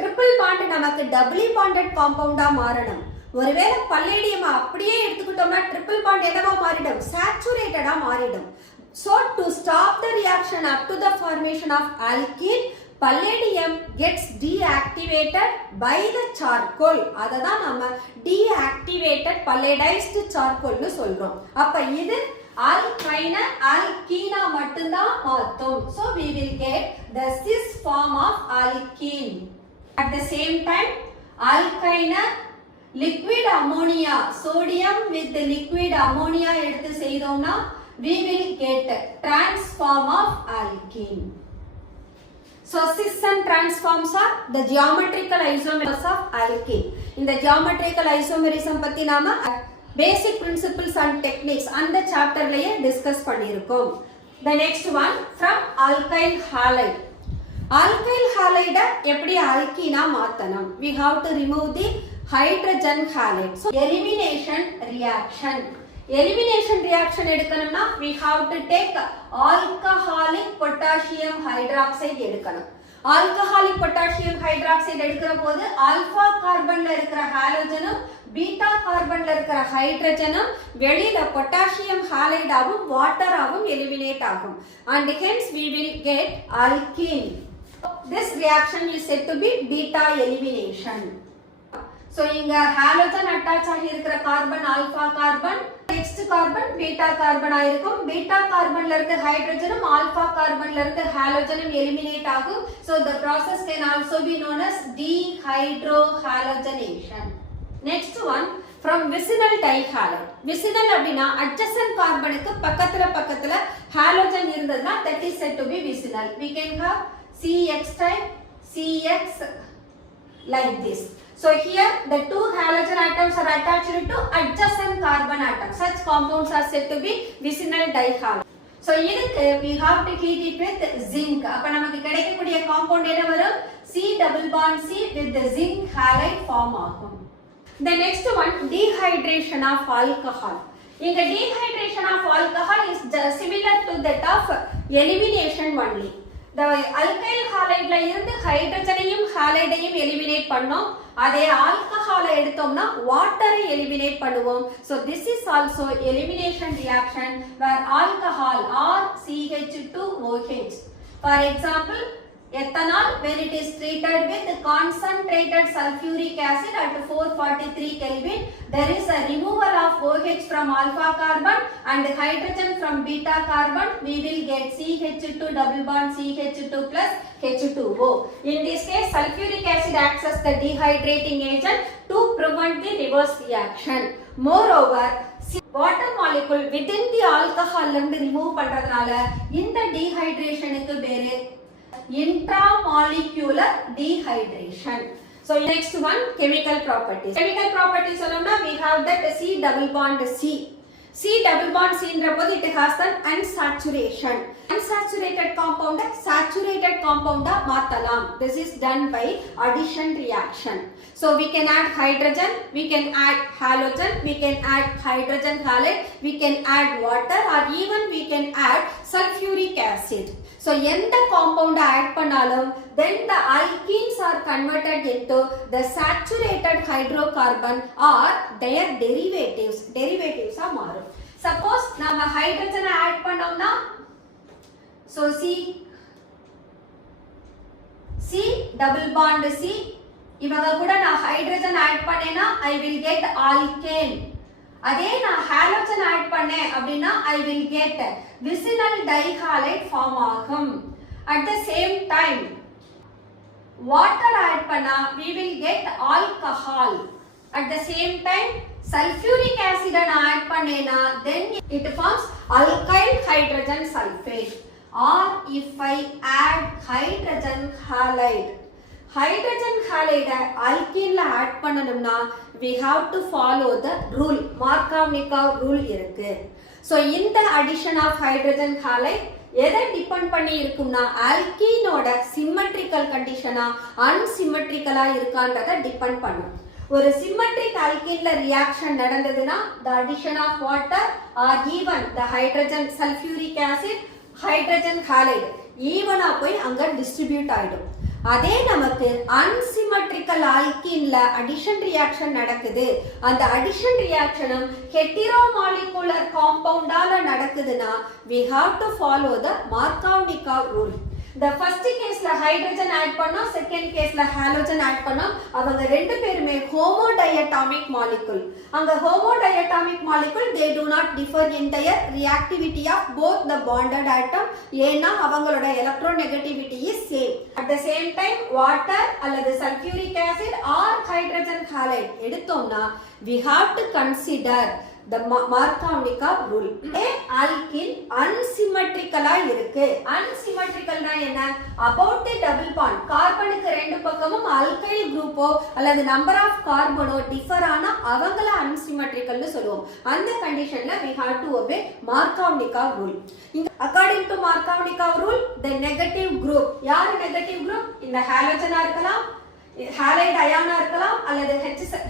triple bond நமக்கு doubly bonded காம்பவுண்டா மாறணும். ஒருவேளை பல்லேடியம் அப்படியே எடுத்துக்கிட்டோம்னா ட்ரிபிள் பாண்ட் என்னவா மாறிடும், சேச்சுரேட்டடா மாறிடும். So to stop the reaction up to the formation of alkene, palladium gets deactivated by the charcoal. அததான் நம்ம deactivated palladized charcoal னு சொல்றோம். அப்ப இது alkyne alkena மட்டும்தான் மாத்தும். So we will get the cis form of alkene. At the same time, alkyne liquid ammonia, sodium with the liquid ammonia எடுத்து செய்தோம்னா we will get transform of alkene. So cis and transforms are the geometrical isomers of alkene. இந்த geometrical isomerism பத்தி நாம basic principles and techniques அந்த சாப்டர்லயே discuss பண்ணியிருக்கோம். The next one from alkyl halide. Alkyl halide எப்படி alkena மாத்தணும்? We have to remove the hydrogen halide. So elimination reaction. Elimination reaction எடுக்கணும்னா we have to take alcoholic potassium hydroxide எடுக்கணும். alcoholic potassium hydroxide எடுக்கிற போது alpha கார்பன்ல இருக்கிற ஹாலோஜனும் beta கார்பன்ல இருக்கிற ஹைட்ரஜனும் வெளியில potassium ஹாலைடாவும் வாட்டராவும் eliminate ஆகும். And hence we will get alkene. This reaction is said to be beta elimination. So இங்க halogen attach ஆகி இருக்கிற carbon alpha carbon, next carbon beta carbon ஆயிருக்கும். பீட்டா கார்பன்ல இருக்க ஹைட்ரஜனும் ஆல்பா கார்பன்ல இருக்க ஹாலோஜனும் எலிமினேட் ஆகும். So the process can also be known as dehydrohalogenation. Next one from vicinal dihalide. Vicinal அப்படினா adjacent கார்பனுக்கு பக்கத்துல halogen இருந்ததுனா that is said to be vicinal. We can have CX type, CX like this. So here the two halogen atoms are attached to adjacent carbon atoms. Such compounds are said to be vicinal dihalide. So இதுக்கு we have to heat it with zinc. அப்ப நமக்கு கிடைக்கக்கூடிய compound என்ன வரும்? C double bond C with the zinc halide form ஆகும். The next one dehydration of alcohol. இங்க dehydration of alcohol is similar to that of elimination only. The alkyl halide இருந்து ஹைட்ரஜனையும் ஹாலைடையும் eliminate பண்ணோம். அதே ஆல்கஹாலை எடுத்தோம்னா வாட்டரை எலிமினேட் பண்ணுவோம். So this is also elimination reaction where alcohol or CH2OH. For example, ethanol when it is treated with concentrated sulfuric acid at 443 Kelvin, there is a removal of OH from alpha carbon and hydrogen from beta carbon. We will get CH2 double bond CH2 plus H2O. In this case, sulfuric acid acts as the dehydrating agent to prevent the reverse reaction. Moreover, water molecule within the alcohol இருந்து remove பண்றதுனால இந்த dehydrationக்கு பேரு intramolecular dehydration. So next one chemical properties. Chemical properties சொல்லும்னா we have that C double bond C. C double bond C ன்ற போது it has an unsaturation. Unsaturated compound saturated compound மாத்தலாம். This is done by addition reaction. So we can add hydrogen, we can add halogen, we can add hydrogen halide, we can add water or even we can add sulfuric acid. So எந்த compound add பண்ணாலும் then the alkenes are converted into the saturated hydrocarbon or their derivatives ஆ மாறும். Suppose நாம hydrogen add பண்ணோம்னா so C double bond C இவங்க கூட நான் hydrogen add பண்ணேனா I will get alkane. அதே நான் halogen add பண்ணேன் அப்படினா I will get vicinal dihalide form ஆகும். At the same time water add பண்ணா we will get alcohol. At the same time sulfuric acid add பண்ணேனா then it forms alkyl hydrogen sulfate. Or if I add hydrogen halide, hydrogen halide alkene la add பண்ணனும்னா we have to follow the rule, Markovnikov rule இருக்கு. So இந்த addition of hydrogen halide எதை depend பண்ணி இருக்கும்னா ஆல்கீனோட symmetrical கண்டிஷனா அன்சிம்மெட்ரிக்கலா இருக்கான்றத depend பண்ணும். ஒரு symmetric ஆல்கீன்ல reaction நடந்ததுன்னா the addition of water or even the hydrogen sulfuric acid hydrogen halide ஈவனா போய் அங்க டிஸ்ட்ரிபியூட் ஆயிடும். அதே நமக்கு அன்சிமெட்ரிக்கல் ஆல்கீன்ல அடிஷன் ரியாக்ஷன் நடக்குது. அந்த அடிஷன் ரியாக்ஷனும் ஹெட்டிரோமாலிகுலர் காம்பவுண்டால நடக்குதுன்னா we have to follow the Markovnikov rule. The first caseல ஹைட்ரஜன் ஆட் பண்ணோம், செகண்ட் கேஸ்ல ஹாலோஜன் ஆட் பண்ணோம். அவங்க ரெண்டு பேருமே ஹோமோடையட்டாமிக் மாலிகுல். அங்க homodiatomic molecule they do not differ in their reactivity of both the bonded atom. ஏன்னா அவங்களோட electronegativity is same. At the same time water அல்லது sulfuric acid or hydrogen halide எடுத்தோம்னா we have to consider the Markovnikov rule. Alkene அன்சிமெட்ரிக்கலா இருக்கு. அன்சிமெட்ரிக்கல்னா என்ன? about the double bond கார்பனுக்கு ரெண்டு பக்கமும் அல்கைல் குரூப்போ அல்லது நம்பர் ஆஃப் கார்பனோ டிஃபர் ஆனா அவங்கள அன்சிமெட்ரிக்கல்னு சொல்லுவோம். அந்த கண்டிஷன்ல we have to obey Markovnikov rule. according to Markovnikov rule the negative group, யார் நெகட்டிவ் குரூப்? இந்த ஹாலோஜனா இருக்கலாம், ஹாலைடு அயானா இருக்கலாம், அல்லது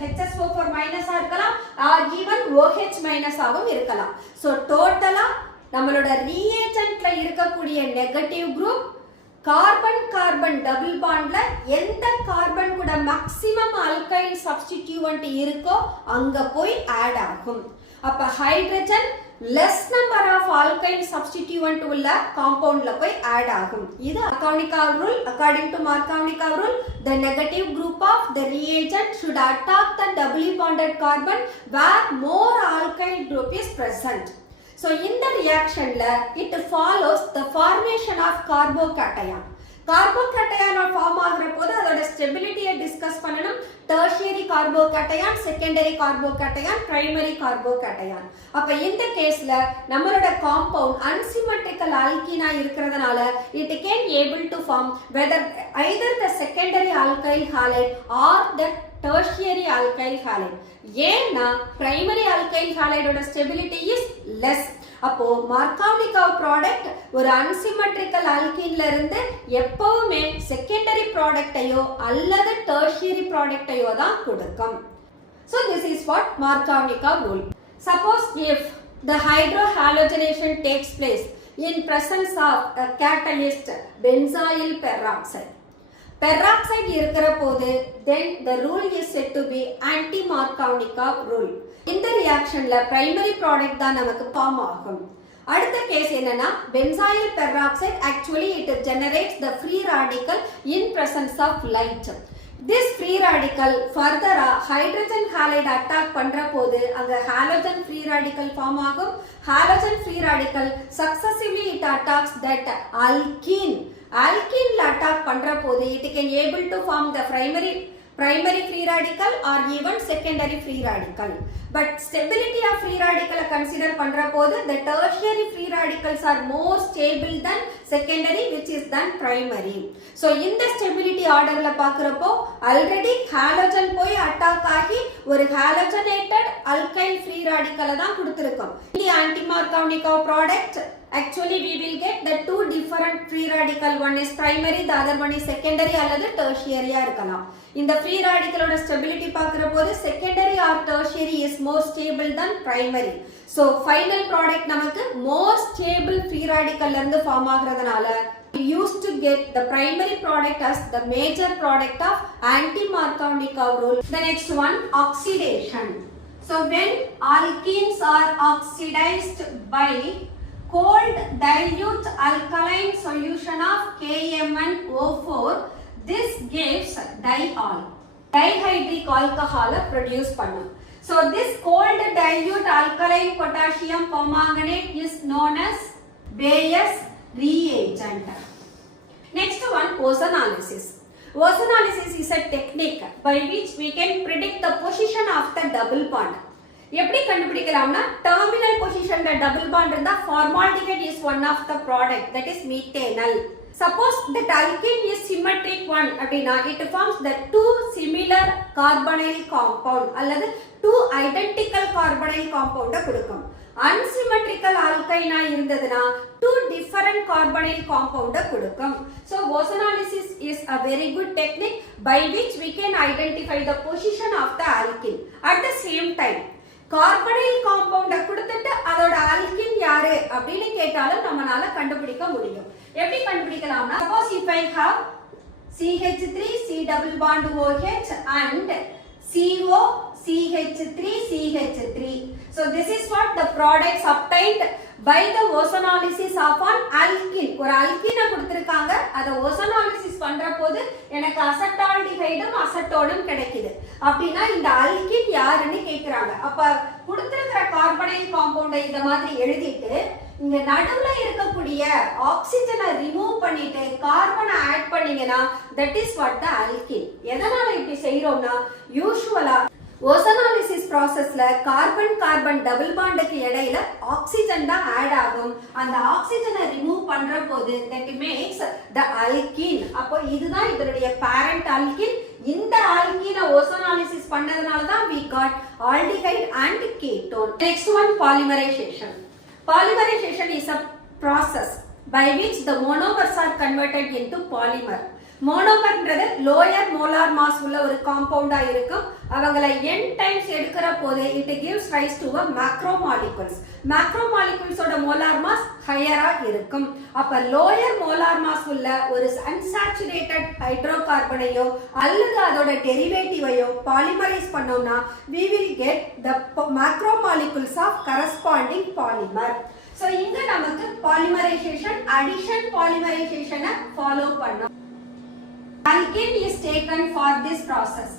HSO4 மைனஸா இருக்கலாம், ஆர் ஈவன் OH மைனஸாவும் இருக்கலாம். சோ டோட்டலா நம்மளோட ரியேஜென்ட்ல இருக்கக்கூடிய negative group carbon carbon double பாண்ட்ல எந்த கார்பன் கூட மேக்ஸிமம் அல்கைல் சப்ஸ்டிட்யூவன்ட் இருக்கோ அங்க போய் ஆட் ஆகும். அப்ப hydrogen less number of alkyl substituent உள்ள காம்பவுண்ட்ல போய் ஆட் ஆகும். இது Markovnikov rule. According to Markovnikov rule the negative group of the reagent should attack the doubly bonded carbon where more alkyl group is present. So in the reaction it follows the formation of carbocation. Carbocation form ஆகுற போது அதோட ஸ்டெபிலிட்டியை discuss பண்ணணும். Tertiary carbocation, secondary carbocation, primary carbocation. அப்ப இந்த கேஸ்ல நம்மளோட compound unsymmetrical ஆல்கீனா இருக்கிறதுனால it can able to form whether either the secondary alkyl halide or the tertiary alkyl halide. ஏன்னா பிரைமரி alkyl halide ஓட ஸ்டெபிலிட்டி இஸ் லெஸ். அப்போ Markovnikov product ஒரு unsymmetrical ஆல்கீன்ல இருந்து எப்பவுமே செகண்டரி ப்ராடக்ட்டையோ அல்லது டெர்ஷியரி ப்ராடக்ட்டையோ தான் கொடுக்கும். So this is what Markovnikov rule. Suppose if the hydrohalogenation takes place in presence of a catalyst benzyl peroxide. Peroxide இருக்கிற போது then the rule is said to be anti-Markovnikov rule. இந்த ரியாக்ஷன்ல primary product தான் நமக்கு form ஆகும். அடுத்த case என்னன்னா benzyl peroxide actually it generates the free radical in presence of light. This free radical further hydrogen halide attack பண்ற போது அங்க halogen free radical form ஆகும். halogen free radical successively it attacks that alkene. alkene attack பண்ற போது it can able to form the primary free radical or even secondary free radical. But stability of free radical consider பண்ற போது the tertiary free radicals are more stable than secondary which is than primary. So இந்த stability orderல பார்க்கறப்போ already halogen போய் attack ஆகி ஒரு halogenated alkyl free radical தான் கொடுத்திருக்கும். இந்த anti-Markovnikov product actually we will get the two different free radical, one is primary the other one is secondary அல்லது tertiary இருக்கலாம். இந்த free radical ஓட stability பார்க்கற போது secondary or tertiary is more stable than primary. So final product நமக்கு more stable free radical இருந்து form ஆகுறதனால we used to get the primary product as the major product of anti-Markovnikov rule. The next one, oxidation. So when alkenes are oxidized by cold dilute alkaline solution of KMnO4, this gives diol, dihydric alcohol produce பண்ணும். So this cold dilute alkaline potassium permanganate is known as Bayes reagent. Next one, ozonolysis. Ozonolysis is a technique by which we can predict the position of the double bond. எப்படி கண்டுபிடிக்கலாம்னா terminal positionல double bond இருந்தா formaldehyde is one of the product, that is methanol. Suppose that alkene is symmetric one அப்படினா it forms the two similar carbonyl compound அல்லது two identical carbonyl compound கொடுக்கும். unsymmetrical alkyne இருந்ததுனா two different carbonyl compound கொடுக்கும். So ozonolysis is a very good technique by which we can identify the position of the alkene. At the same time carbonyl compound கொடுத்துட்டு அதோட alkene யாரு அப்படின்னு கேட்டாலும் நம்மளால கண்டுபிடிக்க முடியும். எப்படி கண்டுபிடிக்கலாம்னா, suppose if I have CH3 C double bond OH and CO CH3 CH3. So this is what the products obtained by the ozonolysis of an alkene. ஒரு alkene கொடுத்திருக்காங்க, அதை ozonolysis பண்ற போது எனக்கு அசெட்டால்டிஹைடும் அசெட்டோனும் கிடைக்குது. அப்படின்னா இந்த alkene யாருன்னு கேக்குறாங்க. அப்ப கொடுத்திருக்கிற கார்பனைல் காம்பவுண்டை இந்த மாதிரி எழுதிட்டு இங்க நடுவுல இருக்கக்கூடிய ஆக்சிஜனை ரிமூவ் பண்ணிட்டு கார்பனை ஆட் பண்ணீங்கன்னா that is what the alkene. எதனால இப்படி செய்யறோம்னா, யூசுவலா ஓசோனாலிசிஸ் ப்ராசஸ்ல கார்பன் கார்பன் டபுள் பாண்டுக்கு இடையில ஆக்சிஜன் தான் ஆட் ஆகும். அந்த ஆக்சிஜனை ரிமூவ் பண்ற போது that makes the alkene. அப்போ இதுதான் இதனுடைய parent alkene. இந்த alkene ஓசோனாலிசிஸ் பண்ணதுனால தான் we got aldehyde and ketone. Next one, polymerization. Polymerization is a process by which the monomers are converted into polymer. மோனோமர்ன்றது லோயர் மோலார் மாஸ் உள்ள ஒரு காம்பவுண்டா இருக்கும். அவங்களை n டைம்ஸ் எடுக்கிற போது it gives rise to a macromolecules. macromoleculesோட molar mass ஹையரா இருக்கும். அப்ப லோயர் மோலார் மாஸ் உள்ள ஒரு unsaturated ஹைட்ரோகார்பனையோ அல்லது அதோட டெரிவேட்டிவையோ பாலிமரைஸ் பண்ணோம்னா we will get the macromolecules of corresponding polymer. So இங்க நமக்கு polymerization, addition polymerization ஃபாலோ பண்ணோம். Alkene is taken for this process.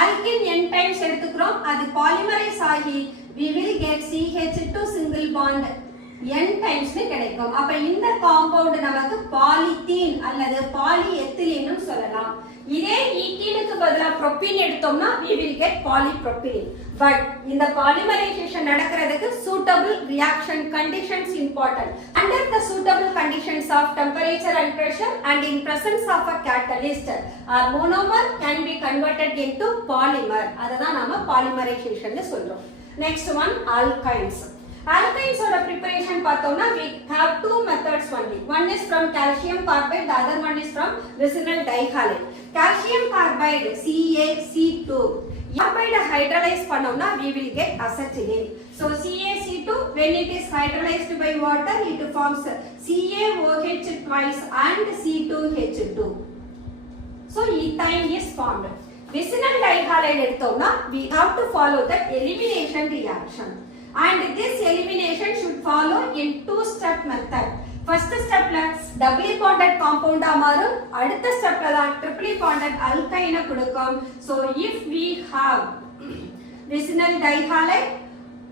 Alkene n times எடுத்துக்கிறோம், அது polymerize ஆகி we will get CH2 single bond n times கிடைக்கும். அப்ப இந்த compound நமக்கு பாலித்தீன் அல்லது பாலிஎத்திலீன் சொல்லலாம். இதே ஈத்தீனுக்கு பதிலா புரோப்பீன் எடுத்தோம்னா we will get polypropylene. But இந்த polymerization நடக்கிறதுக்கு suitable reaction conditions important. Under the suitable conditions of temperature and pressure and in presence of a catalyst, a monomer can be converted into polymer. அதுதான் நாம polymerization னு சொல்றோம். Next one, alkynes. Alkynes oda preparation பார்த்தோம்னா we have two methods only. One is from calcium carbide, the other one is from vicinal dihalide. Calcium carbide CaC2. Carbide hydrolyze பண்ணோம்னா we will get acetylene. So CaC2, when it is hydrolyzed by water, it forms CaOH twice and C2H2. So ethane is formed. Vicinal dihalide எடுத்தோம்னா we have to follow the elimination reaction. And this elimination should follow in two-step method. First stepல doubly bonded compound மாறும், அடுத்த stepல தான் triply bonded alkyne கொடுக்கும். So if we have vicinal dihalide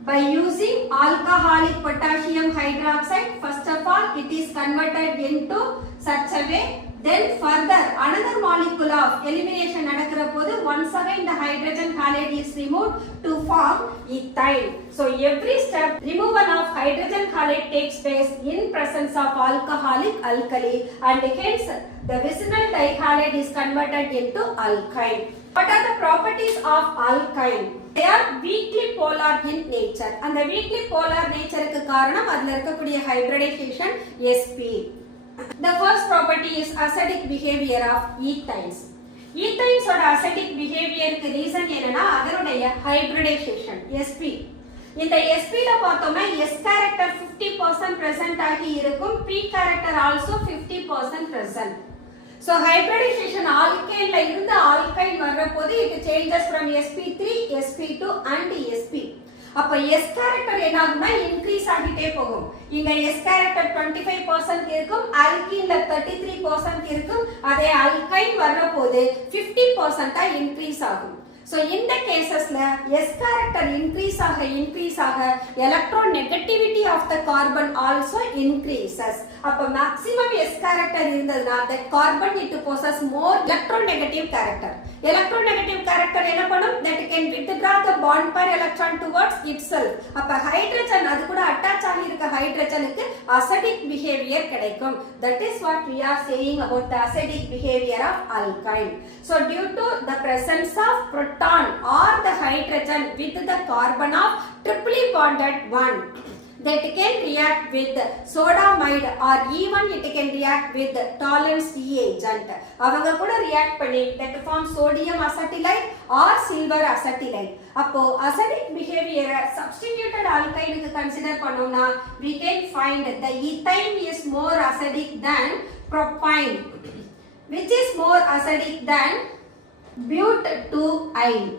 by using alcoholic potassium hydroxide, first of all it is converted into such a way. Then further another molecule of elimination நடக்கிற போது once again the hydrogen halide is removed to form ethyne. So every step removal of hydrogen halide takes place in presence of alcoholic alkali and hence the vicinal dihalide is converted into alkyne. What are the properties of alkyne? They are weakly polar in nature. And the weakly polar nature க்கு காரணம் அதுல இருக்கக்கூடிய hybridization sp. The first property is acidic behavior of ethynes. Ethynes oda acidic behavior க்கு reason என்னன்னா அதனுடைய hybridization sp. இந்த sp ல பார்த்தோம்னா s character 50% present ஆகி இருக்கும், p character also 50% present. So hybridization alkane ல இருந்து alkyne வரப்போது it changes from sp3, sp2 and sp. அப்ப s character என்ன ஆகும்னா increase ஆகிட்டே போகும். இங்க s character 25% இருக்கும், alkene ல 33% இருக்கும், அதே alkyne வரப்போது 50% increase ஆகும். So in the cases la s character increase ஆக electronegativity of the carbon also increases. அப்ப maximum s character இருந்ததுனா that carbon it possess more electronegative character. Electronegative character என்ன பண்ணும், that can withdraw the bond pair electron towards itself. அப்ப hydrogen அது கூட attach ஆகி இருக்க hydrogenக்கு acidic behavior கிடைக்கும். That is what we are saying about the acidic behavior of alkyne. So due to the presence of proton or the hydrogen with the carbon of triply bonded one, that can react with sodamide or even it can react with tolerance reagent. அவங்க கூட react பண்ணி that form sodium acetylide or silver acetylide. அப்போ acidic behavior substituted alkyne க்கு consider பண்ணோம்னா we can find the ethane is more acidic than propyne, which is more acidic than butadiene.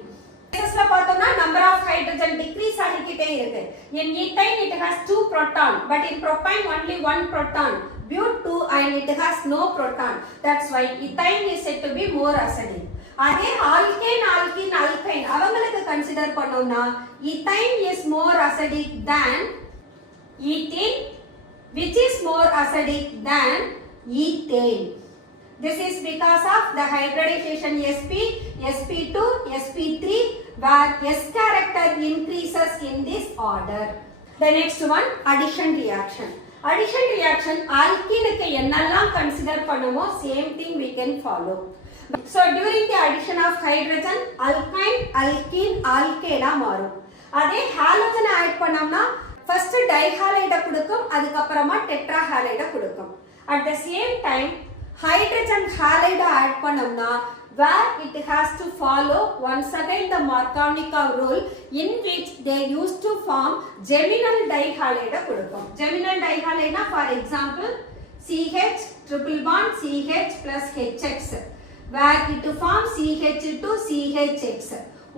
கேஸ்ல பார்த்தோம்னா number of hydrogen decrease ஆகிக்கிட்டே இருக்கு. In ethane it has 2 proton, but in propyne only 1 proton. Butadiene it has no proton. That's why ethane is said to be more acidic. அதே alkane, alkene, alkyne அவங்களுக்கு consider பண்ணோம்னா ethane is more acidic than ethene, which is more acidic than ethane. This is because of the hybridization sp, sp2, sp3 where S character increases in this order. The next one, addition reaction. Addition reaction alkene க்கு என்னெல்லாம் consider பண்ணுமோ same thing we can follow. So during the addition of hydrogen alkyne, alkene, alkane மாறும். அதே halogen add பண்ணோம்னா first dihalide கொடுக்கும், அதுக்கு அப்புறமா tetrahalide கொடுக்கும். At the same time hydrogen halide add பண்ணோம்னா where it has to follow once again the Markovnikov rule in which they used to form geminal dihalide கொடுக்கும். Geminal dihalide for example CH triple bond CH plus HX where it forms CH2 CHX.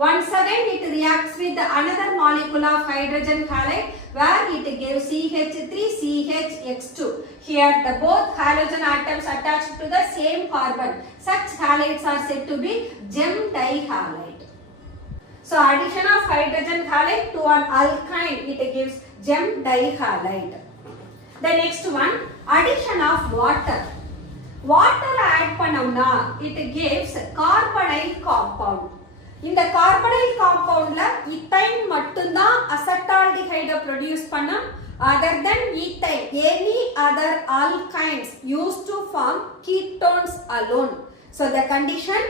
Once again it reacts with another molecule of hydrogen halide where it gives CH3 CHX2. Here the both halogen atoms attached to the same carbon. Such halides are said to be gem dihalide. So addition of hydrogen halide to an alkyne it gives gem dihalide. The next one, addition of water. Water add பண்ணோம்னா it gives carbonyl compound. இந்த carbonyl compoundல ethane மட்டும்தான் acetaldehyde produce பண்ணும். Other than ethane, any other alkynes used to form ketones alone. So the condition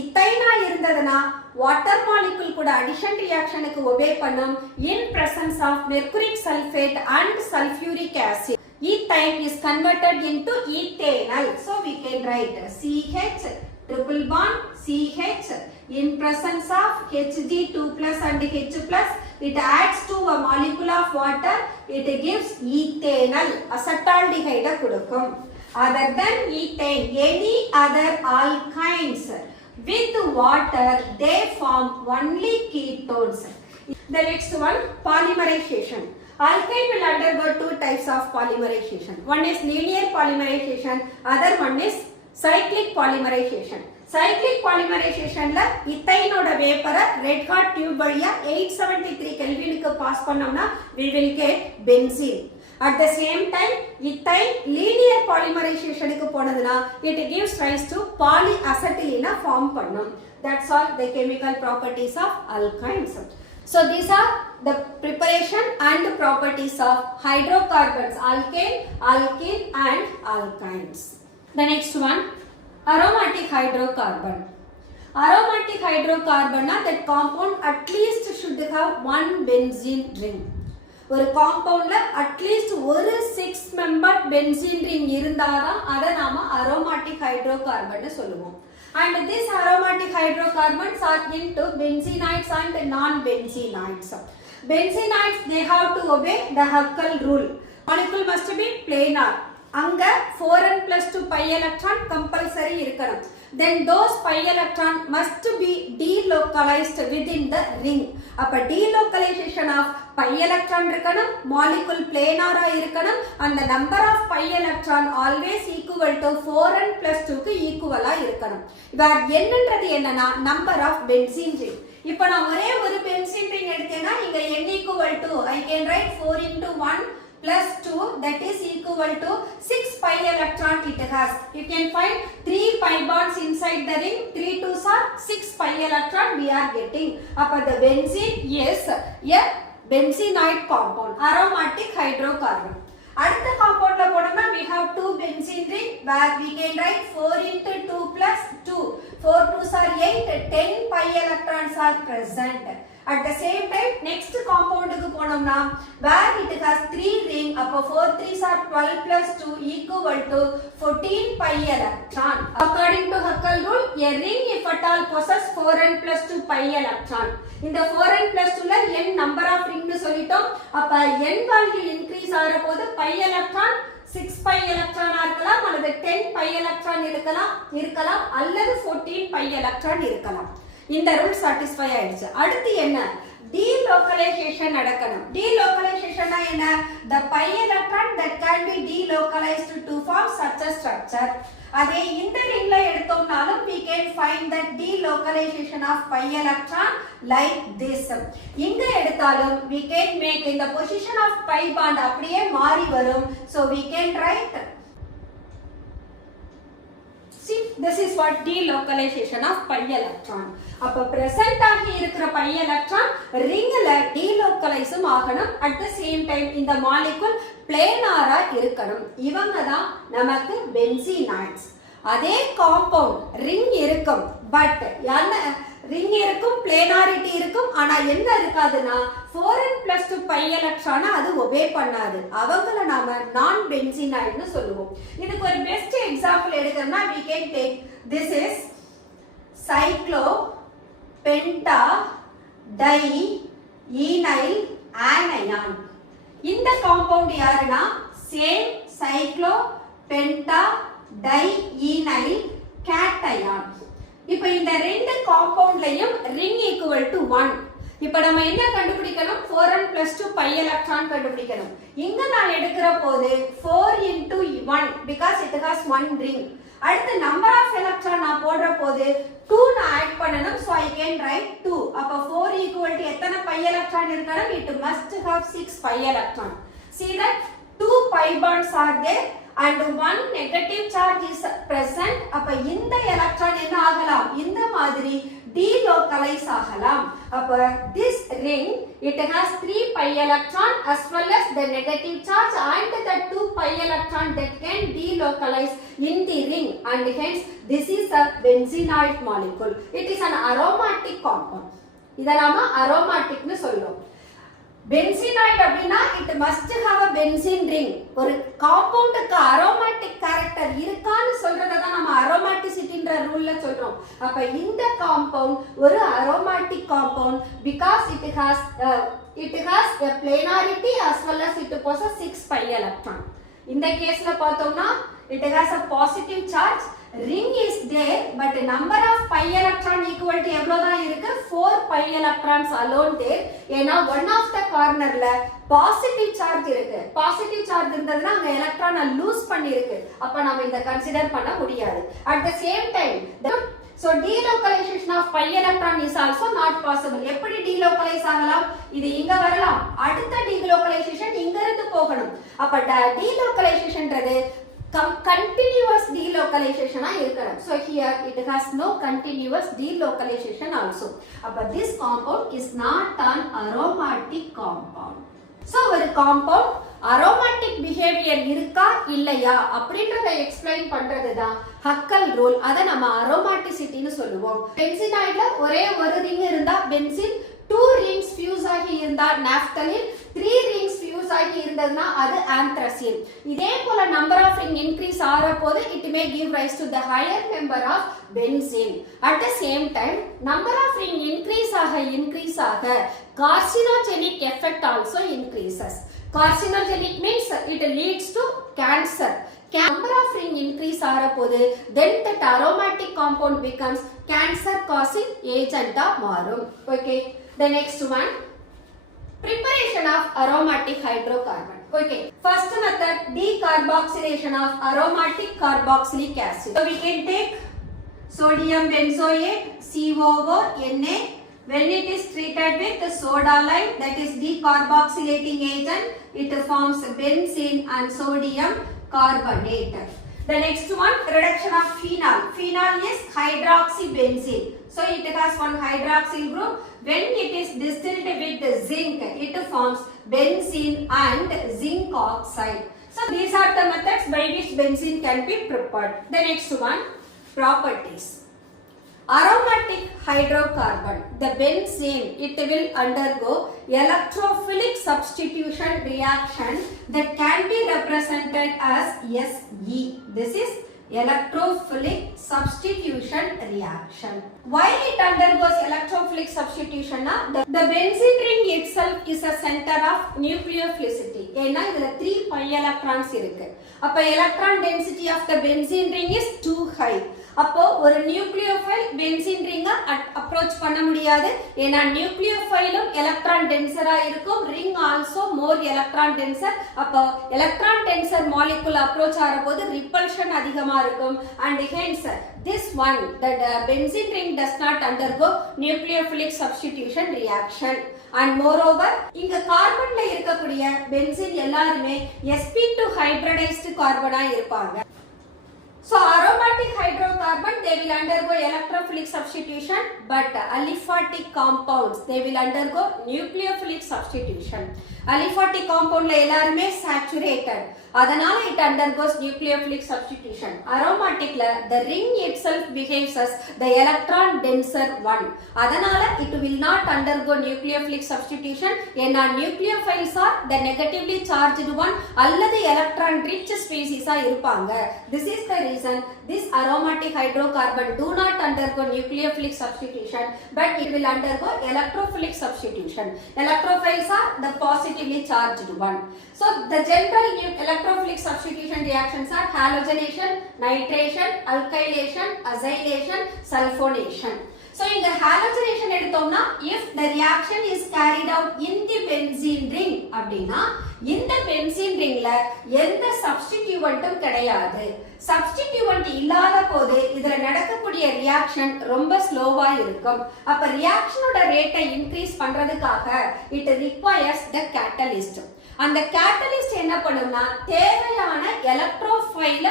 ethane இருந்ததுனா water molecule கூட addition reaction க்கு obey பண்ணும் in presence of mercuric sulfate and sulfuric acid. Ethane is converted into ethanol. So we can write CH triple bond CH in presence of Hg2 plus and H plus it adds to a molecule of water, it gives ethanol acetaldehyde கொடுக்கும். Other than ethane, any other alkynes with water they form only ketones. The next one, polymerization. Alkyne will undergo 2 types of polymerization. One is linear polymerization, other one is cyclic polymerization. Cyclic polymerization la ethane oda vapor red hot tube valiya 873 Kelvin க்கு pass பண்ணோம்னா we will get benzene. At the same time ethane linear polymerization க்கு போனதுனா it gives rise to polyacetylene form பண்ணும். That's all the chemical properties of alkynes. So these are the preparation and properties of hydrocarbons, alkane, alkene and alkynes. The next one, aromatic hydrocarbon. Aromatic hydrocarbon that compound at least should have one benzene ring. ஒரு compoundல at least ஒரு 6 member benzene ring இருந்தாதான் அதை நாம aromatic hydrocarbon சொல்லுவோம். And these aromatic hydrocarbons are into benzenides and non-benzenides. Benzenides they have to obey the Huckel rule. Molecule must be planar. அங்க 4n plus 2 pi electron compulsory இருக்கணும். Then those pi electron must be delocalized within the ring. அப்ப delocalization of pi electron இருக்கணும், molecule planar இருக்கணும், and the number of pi electron always equal to 4n plus 2 க்கு equal இருக்கணும். வேற என்னன்றது என்னன்னா number of benzene ring. இப்போ நான் ஒரே ஒரு benzene ring எடுத்தேன்னா இங்க n equal to I can write 4 into 1 plus 2 that is equal to 6 pi electron it has. You can find 3 pi bonds inside the ring. 3 2s are 6 pi electron we are getting. Appa the benzene is a benzenoid compound, aromatic hydrocarbon. அடுத்த compoundல போனோம்னா we have 2 benzene ring where we can write 4 into 2 plus 2. 4 2s are 8, 10 pi electrons are present. At the same time next compound க்கு போனோம்னா where it has 3 ring. அப்போ 4 3s are 12 plus 2 equal to 14 pi electron. According to Huckel rule, a ring if at all possess 4n plus 2 pi electron. இந்த 4n plus 2 ல n number of ring னு சொல்லிட்டோம். அப்ப n value increase ஆற போது pi electron 6 pi electron இருக்கலாம் அல்லது 10 pi electron இருக்கலாம் அல்லது 14 pi electron இருக்கலாம். இந்த ரூல் satisfy ஆயிடுச்சு. அடுத்து என்ன? delocalization நடக்கணும். delocalization என்ன? the pi electron that can be delocalized to form such a structure. அதே இந்த ரிங்ல எடுத்தோம்னாலும் we can find the delocalization of pi electron like this. இங்க எடுத்தாலும் we can make in the position of pi bond அப்படியே மாறி வரும். so we can write, see, this is what delocalization of pi electron. அப்ப present ஆகி இருக்கிற pi electron ringல delocalize ஆகணும். at the same time இந்த molecule planar இருக்கணும். இவங்க தான் நமக்கு benzenides. அதே compound ring இருக்கும், but ring இருக்கும், planarity இருக்கும், ஆனா என்ன இருக்காதுன்னா 4n plus 2 pi electron அது obey பண்ணாது. அவங்கள நாம non benzenide னு சொல்லுவோம். இதுக்கு ஒரு பெஸ்ட் எக்ஸாம்பிள் எடுக்கணும்னா we can take, this is cyclo penta di enyl anion. இந்த காம்பவுண்ட் யாருன்னா same cyclo penta di enyl cation. இப்போ இந்த ரெண்டு காம்பவுண்ட்லயும் ring equal to 1. இப்போ நம்ம என்ன கண்டுபிடிக்கணும்? 4n plus 2 pi electron கண்டுபிடிக்கணும். இங்க நான் எடுக்கிற போது 4 into 1 because it has one ring. அடுத்து number of electron நான் போடுற போது 2 நான் ஆட் பண்ணனும். so I can write 2. அப்ப 4 equal to எத்தனை pi electron இருக்கணும்? it must have 6 pi electron. see that 2 pi bonds are there and one negative charge is present. அப்ப இந்த electron என்ன ஆகலாம்? இந்த மாதிரி delocalize ஆகலாம். அப்ப this ring it has 3 pi electron as well as the negative charge and the 2 pi electron that can delocalize in the ring, and hence this is a benzenoid molecule. it is an aromatic compound. இத நாம aromatic னு சொல்றோம். benzenoid அப்படினா it must have a benzene ring. ஒரு காம்பவுண்டுக்கு aromatic character இருக்கான்னு சொல்றத தான் நம்ம aromaticity-ன்ற ரூல்ல சொல்றோம். அப்ப இந்த காம்பவுண்ட் ஒரு aromatic compound because it has a planarity as well as it possesses 6 pi electron. இந்த கேஸ்ல பார்த்தோம்னா it has a positive charge, ring is there, but number of pi electron equal to எவ்வளவுதான் இருக்கு? 4 pi electrons alone there. ஏன்னா one of the cornerல positive charge இருக்கு. positive charge இருந்ததுன்னா அங்க எலக்ட்ரானை லூஸ் பண்ணி இருக்கு. அப்ப நாம இத கன்சிடர் பண்ண முடியாது. at the same time so delocalization of pi electron is also not possible. எப்படி delocalize ஆகலாம்? இது இங்க வரலாம், அடுத்த delocalization இங்க இருந்து போகணும். அப்ப delocalizationன்றது continuous delocalization இருக்கணும். so here it has no continuous delocalization also. அப்ப this compound is not an aromatic compound. so ஒரு compound aromatic behavior இருக்கா இல்லையா அப்படின்றத எக்ஸ்பிளைன் பண்றதுதான் Huckel rule. அத நம்ம aromaticity னு சொல்லுவோம். benzenoidல ஒரே ஒரு ரிங் இருந்தா benzene, 2 rings fuse ஆகி இருந்தா naphthalene, 3 rings fuse ஆகி இருந்ததுனா அது anthracene. இதே போல number of ring increase ஆற போது it may give rise to the higher member of benzene. at the same time number of ring increase ஆக carcinogenic effect also increases. carcinogenic means it leads to cancer. number of ring increase ஆற போது then that aromatic compound becomes cancer causing agent ஆ மாறும். okay, the next one, preparation of aromatic hydrocarbon. okay, first method, decarboxylation of aromatic carboxylic acid. so we can take sodium benzoate COO(Na). when it is treated with soda lime, that is decarboxylating agent, it forms benzene and sodium carbonate. the next one, reduction of phenol. phenol is hydroxybenzene. so it has one hydroxyl group. when it is distilled with the zinc, it forms benzene and zinc oxide. so these are the methods by which benzene can be prepared. the next one, properties. aromatic hydrocarbon, the benzene, it will undergo electrophilic substitution substitution reaction that can be represented as SE. This is electrophilic substitution reaction. Why it undergoes electrophilic substitution? The benzene ring itself is a center of nucleophilicity. ஏன்னா இதுல 3 pi electrons இருக்கு. அப்ப electron density of the benzene ring is too high. அப்போ ஒரு nucleophile benzene ரிங்க approach பண்ண முடியாது. ஏன்னா நியூக்ளியோஃபைலும் electron டென்சரா இருக்கும், ரிங் ஆல்சோ மோர் எலக்ட்ரான் டென்சர். அப்போ எலக்ட்ரான் டென்சர் மாலிகுல் அப்ரோச் ஆகும்போது ரிப்பல்ஷன் அதிகமா இருக்கும். And hence this one that benzene ring does not undergo nucleophilic substitution reaction. And moreover இங்க கார்பன்ல இருக்கக்கூடிய பென்சீன் எல்லாரும் sp2 hybridized கார்பனா இருப்பாங்க. So aromatic hydrocarbon they will undergo electrophilic substitution, but aliphatic compounds they will undergo nucleophilic substitution. Aliphatic compound la ellarume saturated, அதனால it undergoes nucleophilic substitution. Aromatic la the ring itself behaves as the electron denser one, அதனால it will not undergo nucleophilic substitution. ஏன்னா nucleophiles are the negatively charged one அல்லது electron rich species ஆ இருப்பாங்க. This is the reason this aromatic hydrocarbon do not undergo nucleophilic substitution, but it will undergo electrophilic substitution. Electrophiles are the positively charged one. So the general electrophilic substitution reactions are halogenation, nitration, alkylation, acylation, sulfonation. So in the halogenation எடுத்தோம்னா if the reaction is carried out in the benzene ring அப்படினா இந்த benzene ringல எந்த substituentum கிடையாது. substituent இல்லாத போது இதுல நடக்கக்கூடிய reaction ரொம்ப ஸ்லோவா இருக்கும். அப்ப ரியாக்ஷனோட ரேட்டை இன்கிரீஸ் பண்றதுக்காக it requires the catalyst. அந்த catalyst என்ன பண்ணும்னா தேவையான எலக்ட்ரோஃபைல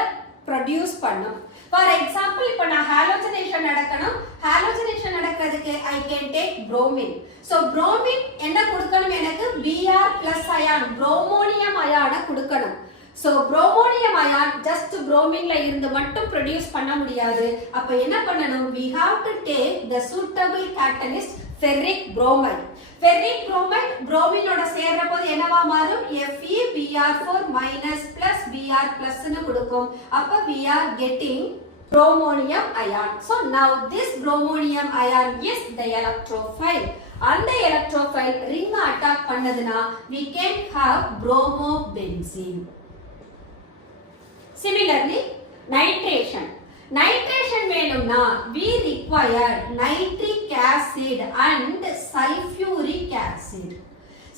ப்ரொடியூஸ் பண்ணும். For example, இப்போ நான் halogenation நடக்கணும். halogenation நடக்கிறதுக்கு I can take bromine. So bromine என்ன கொடுக்கணும், எனக்கு Br plus ion bromonium ion கொடுக்கணும். So bromonium ion just bromine ல இருந்து மட்டும் produce பண்ண முடியாது. அப்ப என்ன பண்ணணும், we have to take the suitable catalyst ferric bromide. ferric bromide bromine ஓட சேர்ற போது என்னவா மாறும், FeBr4 minus plus Br plus னு கொடுக்கும். அப்ப we are getting bromonium ion. So now this bromonium ion is the electrophile. அந்த electrophile ring attack பண்ணதுனா we can have bromobenzene. Similarly, nitration. Nitration வேணும்னா we require nitric acid and sulfuric acid.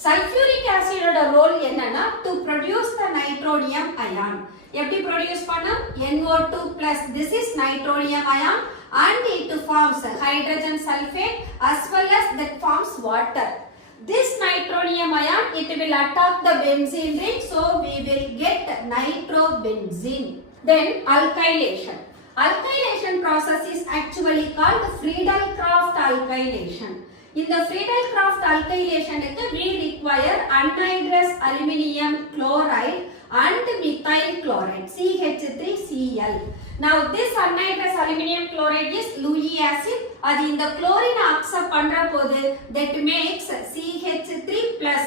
Sulfuric acid ஓட role என்னன்னா to produce the nitronium ion. எப்படி produce பண்ணும், NO2 plus this is nitronium ion and it forms hydrogen sulfate as well as that forms water. This nitronium ion it will attack the benzene ring, so we will get nitrobenzene. Then alkylation. Alkylation process is actually called Friedel-Crafts alkylation. In the Friedel-Crafts alkylation we require anhydrous aluminium chloride and methyl chloride CH3Cl. Now this anhydrous aluminium chloride is Lewis acid. அது இந்த chlorine accept பண்ற போது that makes CH3 plus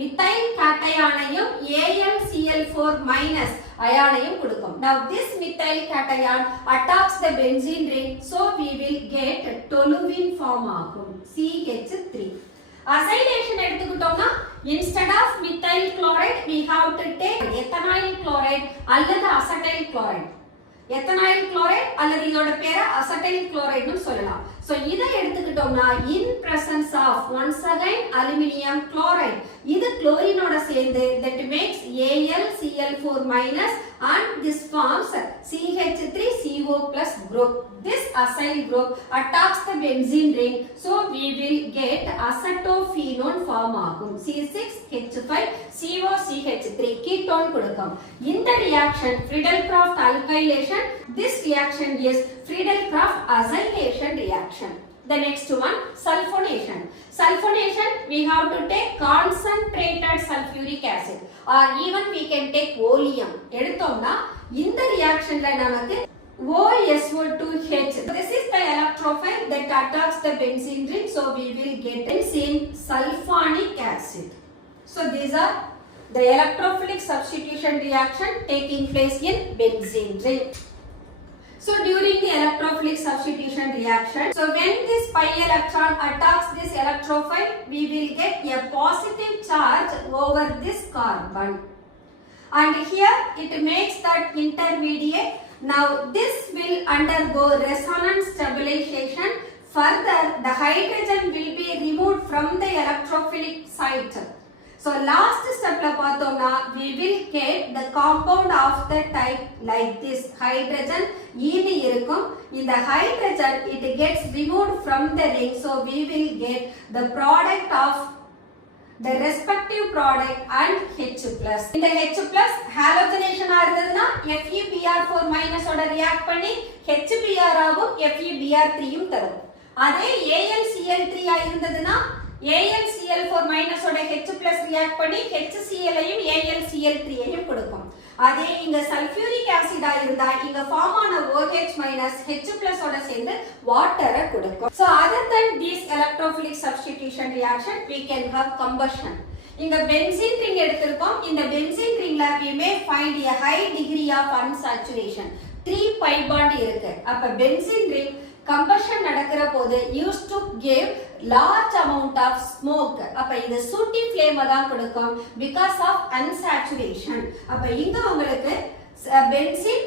methyl cationையும் AlCl4 minus அயானையும் கொடுக்கும். Now this methyl cation attacks the benzene ring, so we will get toluene form ஆகும் CH3. Acylation எடுத்துக்கிட்டோம்னா instead of methyl chloride we have to take ethynyl chloride அல்லது acetyl chloride. ethynyl chloride அல்லது இதோட பேரை acetyl chloride னு சொல்லலாம். So இதை எடுத்துக்கிட்டோம்னா in presence of once again aluminium chloride, இது chlorine-ஓட சேர்ந்து that makes AlCl4 minus and this forms CH3CO plus group. This acyl group attacks the benzene ring, so we will get acetophenone form ஆகும் C6H5COCH3 ketone கொடுக்கும். இந்த reaction Friedel-Crafts alkylation. This reaction is Friedel-Crafts acylation reaction. The next one, sulfonation. Sulfonation we have to take concentrated sulfuric acid or even we can take oleum. எடுத்தோம்னா இந்த reactionல நமக்கு OSO2H. This is the electrophile that attacks the benzene ring, so we will get benzene sulfonic acid. So these are the electrophilic substitution reaction taking place in benzene ring. So during the electrophilic substitution reaction, so when this pi electron attacks this electrophile, we will get a positive charge over this carbon. And here it makes that intermediate. Now this will undergo resonance stabilization. Further, the hydrogen will be removed from the electrophilic site. So last step la pathomna, we will get the compound of the type like this. Hydrogen ஈனு இருக்கும். இந்த hydrogen it gets removed from the ring. So we will get the product of the respective product and H+. இந்த H+ halogenation ஆகுதுன்னா FeBr4 minus ஓட react பண்ணி HBr ஆகும், FeBr3 யும் தரும். அதே AlCl3 ஆ இருந்ததுன்னா AlCl4 minus ஓட H+ react பண்ணி HCl ஐயும் AlCl3 ஐயும் கொடுக்கும். அதே இங்க சல்ஃபியூரிக் ஆசிட் ஆ இருந்தா இங்க ஃபார்ம் ஆன OH minus H+ ஓட சேர்ந்து வாட்டரை கொடுக்கும். So other than this electrophilic substitution reaction, we can have combustion. இங்க benzene ring எடுத்திருக்கோம். இந்த benzene ringல we may find a high degree of unsaturation. 3 pi bond இருக்கு. அப்ப benzene ring combustion நடக்கிற போது used to give large amount of smoke. அப்ப இது சூட்டி flame தான் கொடுக்கும் because of unsaturation. அப்ப இங்க உங்களுக்கு benzene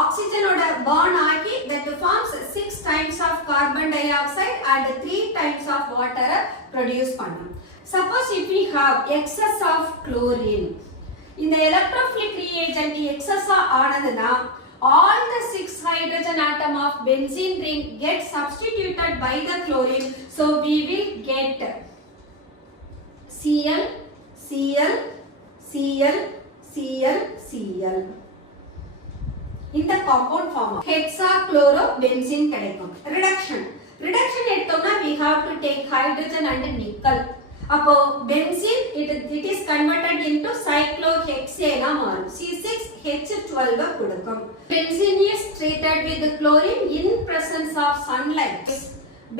oxygenோட burn ஆகி that forms 6 times of carbon dioxide and 3 times of water produce பண்ணும். Suppose if we have excess of chlorine, இந்த electrophilic reagent excess ஆனதுன்னா all the 6 hydrogen atom of benzene ring get substituted by the chlorine. So we will get Cl, Cl, Cl, Cl, Cl. இந்த compound form hexachlorobenzene கிடைக்கும். Reduction எடுத்தோம்னா we have to take hydrogen and nickel. அப்போ benzene it is converted into cyclohexane ஆ மாறும். C6H12 கொடுக்கும். Benzene is treated with chlorine in presence of sunlight.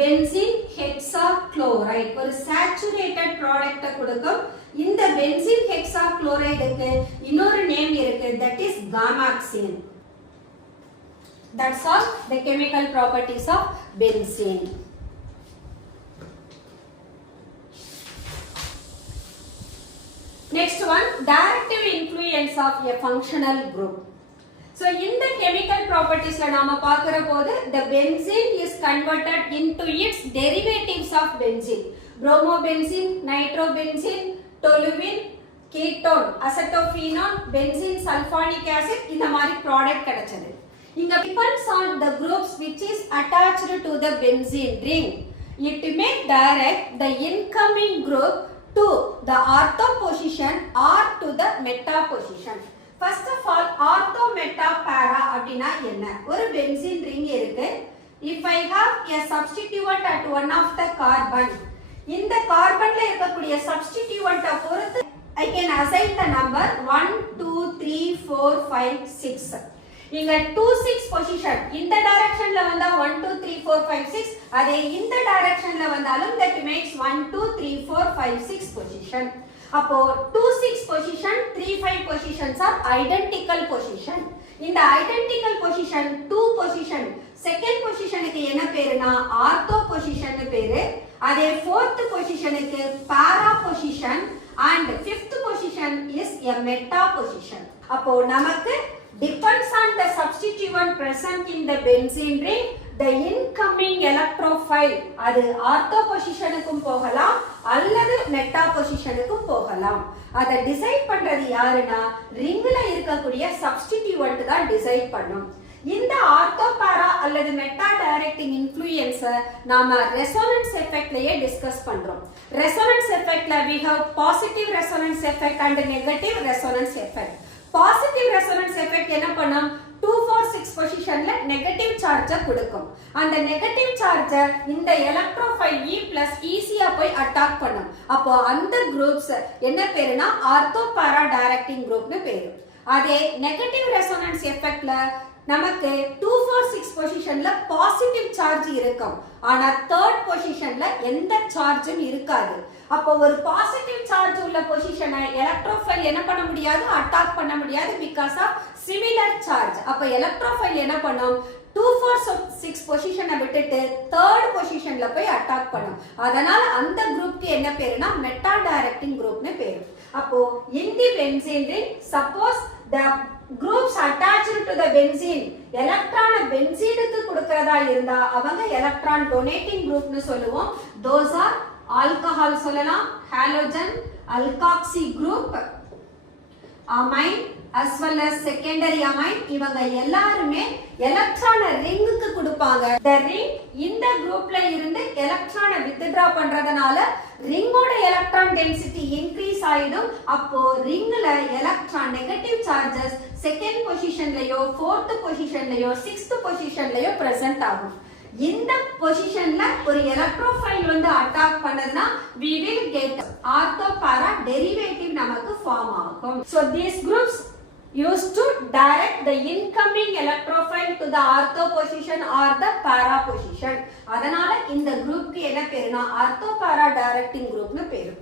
Benzene hexachloride ஒரு saturated product கொடுக்கும். இந்த benzene hexachlorideக்கு இன்னொரு name இருக்கு, that is gamaxene. That's all the chemical properties of benzene. Next one, directive influence of a functional group. So in the chemical properties la நாம பார்க்கிற போது the benzene is converted into its derivatives of benzene. Bromobenzene, nitrobenzene, toluene, ketone, acetophenone, benzene sulfonic acid இந்த மாதிரி product கிடைச்சது. இங்க depends on the groups which is attached to the benzene ring. It may direct the incoming group to the ortho position or to the meta position. First of all, ortho meta para அப்படினா என்ன? ஒரு benzene ring இருக்கு. If I have a substituent at one of the carbon, இந்த கார்பன்ல இருக்கக்கூடிய substituent பொறுத்து I can assign the number 1 2 3 4 5 6. இங்க 2 6 position இந்த டைரக்ஷன்ல வந்தா 1 2 3 4 5 6, அதே இந்த டைரக்ஷன்ல வந்தாலும் that makes 1 2 3 4 5 6 பொசிஷன். அப்போ 2 6 position 3 5 positions R identical position. இந்த ஐடென்டிக்கல் பொசிஷன் 2 பொசிஷன் செகண்ட் பொசிஷனுக்கு என்ன பேருனா ஆர்த்தோ பொசிஷன் பேரு. அதே fourth பொசிஷனுக்கு para position and fifth position is a meta position. அப்போ நமக்கு depends on the substituent present in the benzene ring, the incoming electrophile அது ortho positionக்கும் போகலாம் அல்லது meta positionக்கும் போகலாம். அதை டிசைட் பண்றது யாருன்னா ரிங்ல இருக்கக்கூடிய substituent தான் டிசைட் பண்ணும். இந்த ஆர்த்தோ பாரா அல்லது மெட்டா டைரக்டிங் இன்ஃப்ளூயன்ஸ் நாம ரெசோனன்ஸ் எஃபெக்ட்லயே டிஸ்கஸ் பண்றோம். ரெசோனன்ஸ் எஃபெக்ட்ல we have positive resonance effect and negative resonance effect. Positive resonance effect என்ன பண்ணும் 2 4 6 பொசிஷன்ல நெகட்டிவ் சார்ஜ கொடுக்கும். அந்த நெகட்டிவ் சார்ஜ இந்த எலக்ட்ரோஃபைல் E+ ஈஸியா போய் அட்டாக் பண்ணும். அப்போ அந்த குரூப்ஸ் என்ன பேருனா ஆர்த்தோ பாரா டைரக்டிங் குரூப்னு பேரு. அதே நெகட்டிவ் ரெசோனன்ஸ் எஃபெக்ட்ல நமக்கு 246 பொசிஷன்ல பாசிட்டிவ் சார்ஜ் இருக்கும். ஆனா தேர்ட் பொசிஷன்ல எந்த சார்ஜும் இருக்காது. அப்போ ஒரு பாசிட்டிவ் சார்ஜ் உள்ள பொசிஷனை எலக்ட்ரோஃபைல் என்ன பண்ண முடியாது, அட்டாக் பண்ண முடியாது, பிகாஸ் ஆஃப் சிமிலர் சார்ஜ். அப்ப எலக்ட்ரோஃபைல் என்ன பண்ணும், 246 பொசிஷனை விட்டுட்டு தேர்ட் பொசிஷன்ல போய் அட்டாக் பண்ணும். அதனால அந்த குரூப்க்கு என்ன பேருனா மெட்டா டைரக்டிங் குரூப்னு பேரு. அப்போ in the benzene ring, suppose the groups attached to the benzene எலக்ட்ரானை பென்சீனுக்கு கொடுக்கறதா இருந்தா அவங்க எலக்ட்ரான் டொனேட்டிங் குரூப்னு சொல்லுவோம். those are ஆல்கஹால் சொல்லலாம், halogen, alkoxy group, amine as well as secondary amine. இவங்க எல்லாருமே எலக்ட்ரானை ரிங்குக்கு கொடுப்பாங்க. the ring இந்த குரூப்ல இருந்து எலக்ட்ரானை வித்ட்ரா பண்றதனால ரிங்கோட எலக்ட்ரான் டென்சிட்டி இன்க்ரீஸ் ஆயிடும். அப்போ ரிங்ல எலக்ட்ரான் நெகட்டிவ் சார்ஜஸ் செகண்ட் பொசிஷன்லயோ ஃபோர்த் பொசிஷன்லயோ சிக்ஸ்த் பொசிஷன்லயோ பிரசன்ட் ஆகும். இந்த பொசிஷன்ல ஒரு எலக்ட்ரோஃபைல் வந்து அட்டாக் பண்ணதுனா we will get ortho para derivative நமக்கு ஃபார்ம் ஆகும். so these groups used to direct the incoming electrophile to the ortho position or the para position. அதனால இந்த குரூப்க்கு என்ன பேருனா ortho para directing groupனு பேரு.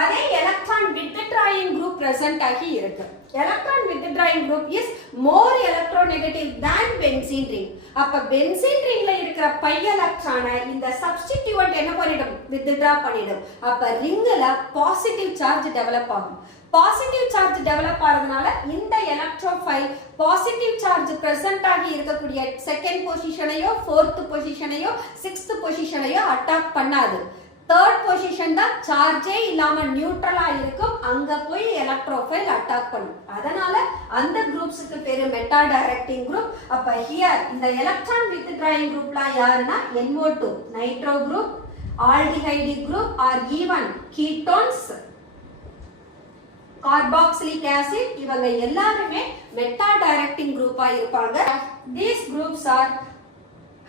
அதே எலக்ட்ரான் withdrawing group present ஆகி இருக்கு. electron withdrawing group is more electronegative than benzene ring. அப்ப benzene ringல இருக்கிற by எலக்ட்ரானை இந்த சப்ஸ்டிட்யூவன்ட் என்ன பண்ணிடும், withdraw பண்ணிடும். அப்ப ரிங்ல பாசிட்டிவ் சார்ஜ் டெவலப் ஆகும். பாசிட்டிவ் சார்ஜ் டெவலப் ஆறதுனால இந்த எலக்ட்ரோஃபைல் பாசிட்டிவ் சார்ஜ் பிரசன்ட் ஆகி இருக்கக்கூடிய செகண்ட் பொசிஷனையோ ஃபோர்த் பொசிஷனையோ சிக்ஸ்த் பொசிஷனையோ அட்டாக் பண்ணாது. தேர்ட் பொசிஷன் தான் சார்ஜே இல்லாம நியூட்ரலா இருக்கும், அங்க போய் எலக்ட்ரோஃபைல் அட்டாக் பண்ணும். அதனால அந்த குரூப்ஸ்க்கு பேரு மெட்டா டைரக்டிங் குரூப். அப்ப ஹியர் இந்த எலக்ட்ரான் வித்ட்ராயிங் குரூப்லாம் யாருன்னா NO2 nitro group, aldehyde group R even ketones, carboxylic acid, இவங்க எல்லாருமே மெட்டா டைரக்டிங் குரூப்பா இருப்பாங்க. these groups are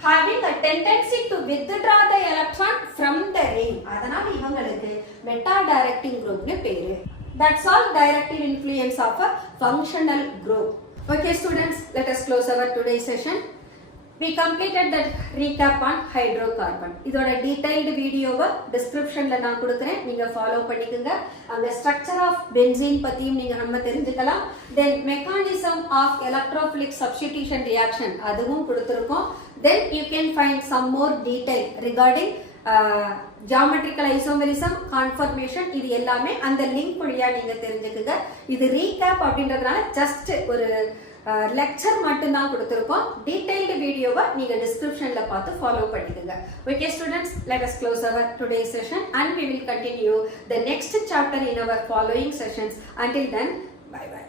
having a tendency to withdraw the electron from the ring. அதனால இவங்களுக்கு meta directing குரூப்னு பேரு. that's all directive influence of a functional group. okay students, let us close our today's session. we completed that recap on hydrocarbon. இதோட detailed வீடியோவை descriptionல நான் கொடுக்கிறேன், நீங்க follow பண்ணிக்கங்க. அந்த structure of benzene பத்தியும் நீங்க நம்ம தெரிஞ்சுக்கலாம். then mechanism of electrophilic substitution reaction அதுவும் கொடுத்திருக்கோம். then you can find some more detail regarding geometrical isomerism, conformation, இது எல்லாமே அந்த லிங்க் வழியா நீங்க தெரிஞ்சுக்குங்க. இது recap அப்படின்றதுனால just ஒரு லெக்சர் மட்டும் தான் கொடுத்திருக்கோம். டீடைல்டு வீடியோவை நீங்க டிஸ்கிரிப்ஷன்ல பார்த்து ஃபாலோ பண்ணிக்கங்க. okay students, let us close our today's session and we will continue the next chapter in our following sessions. until then, bye bye.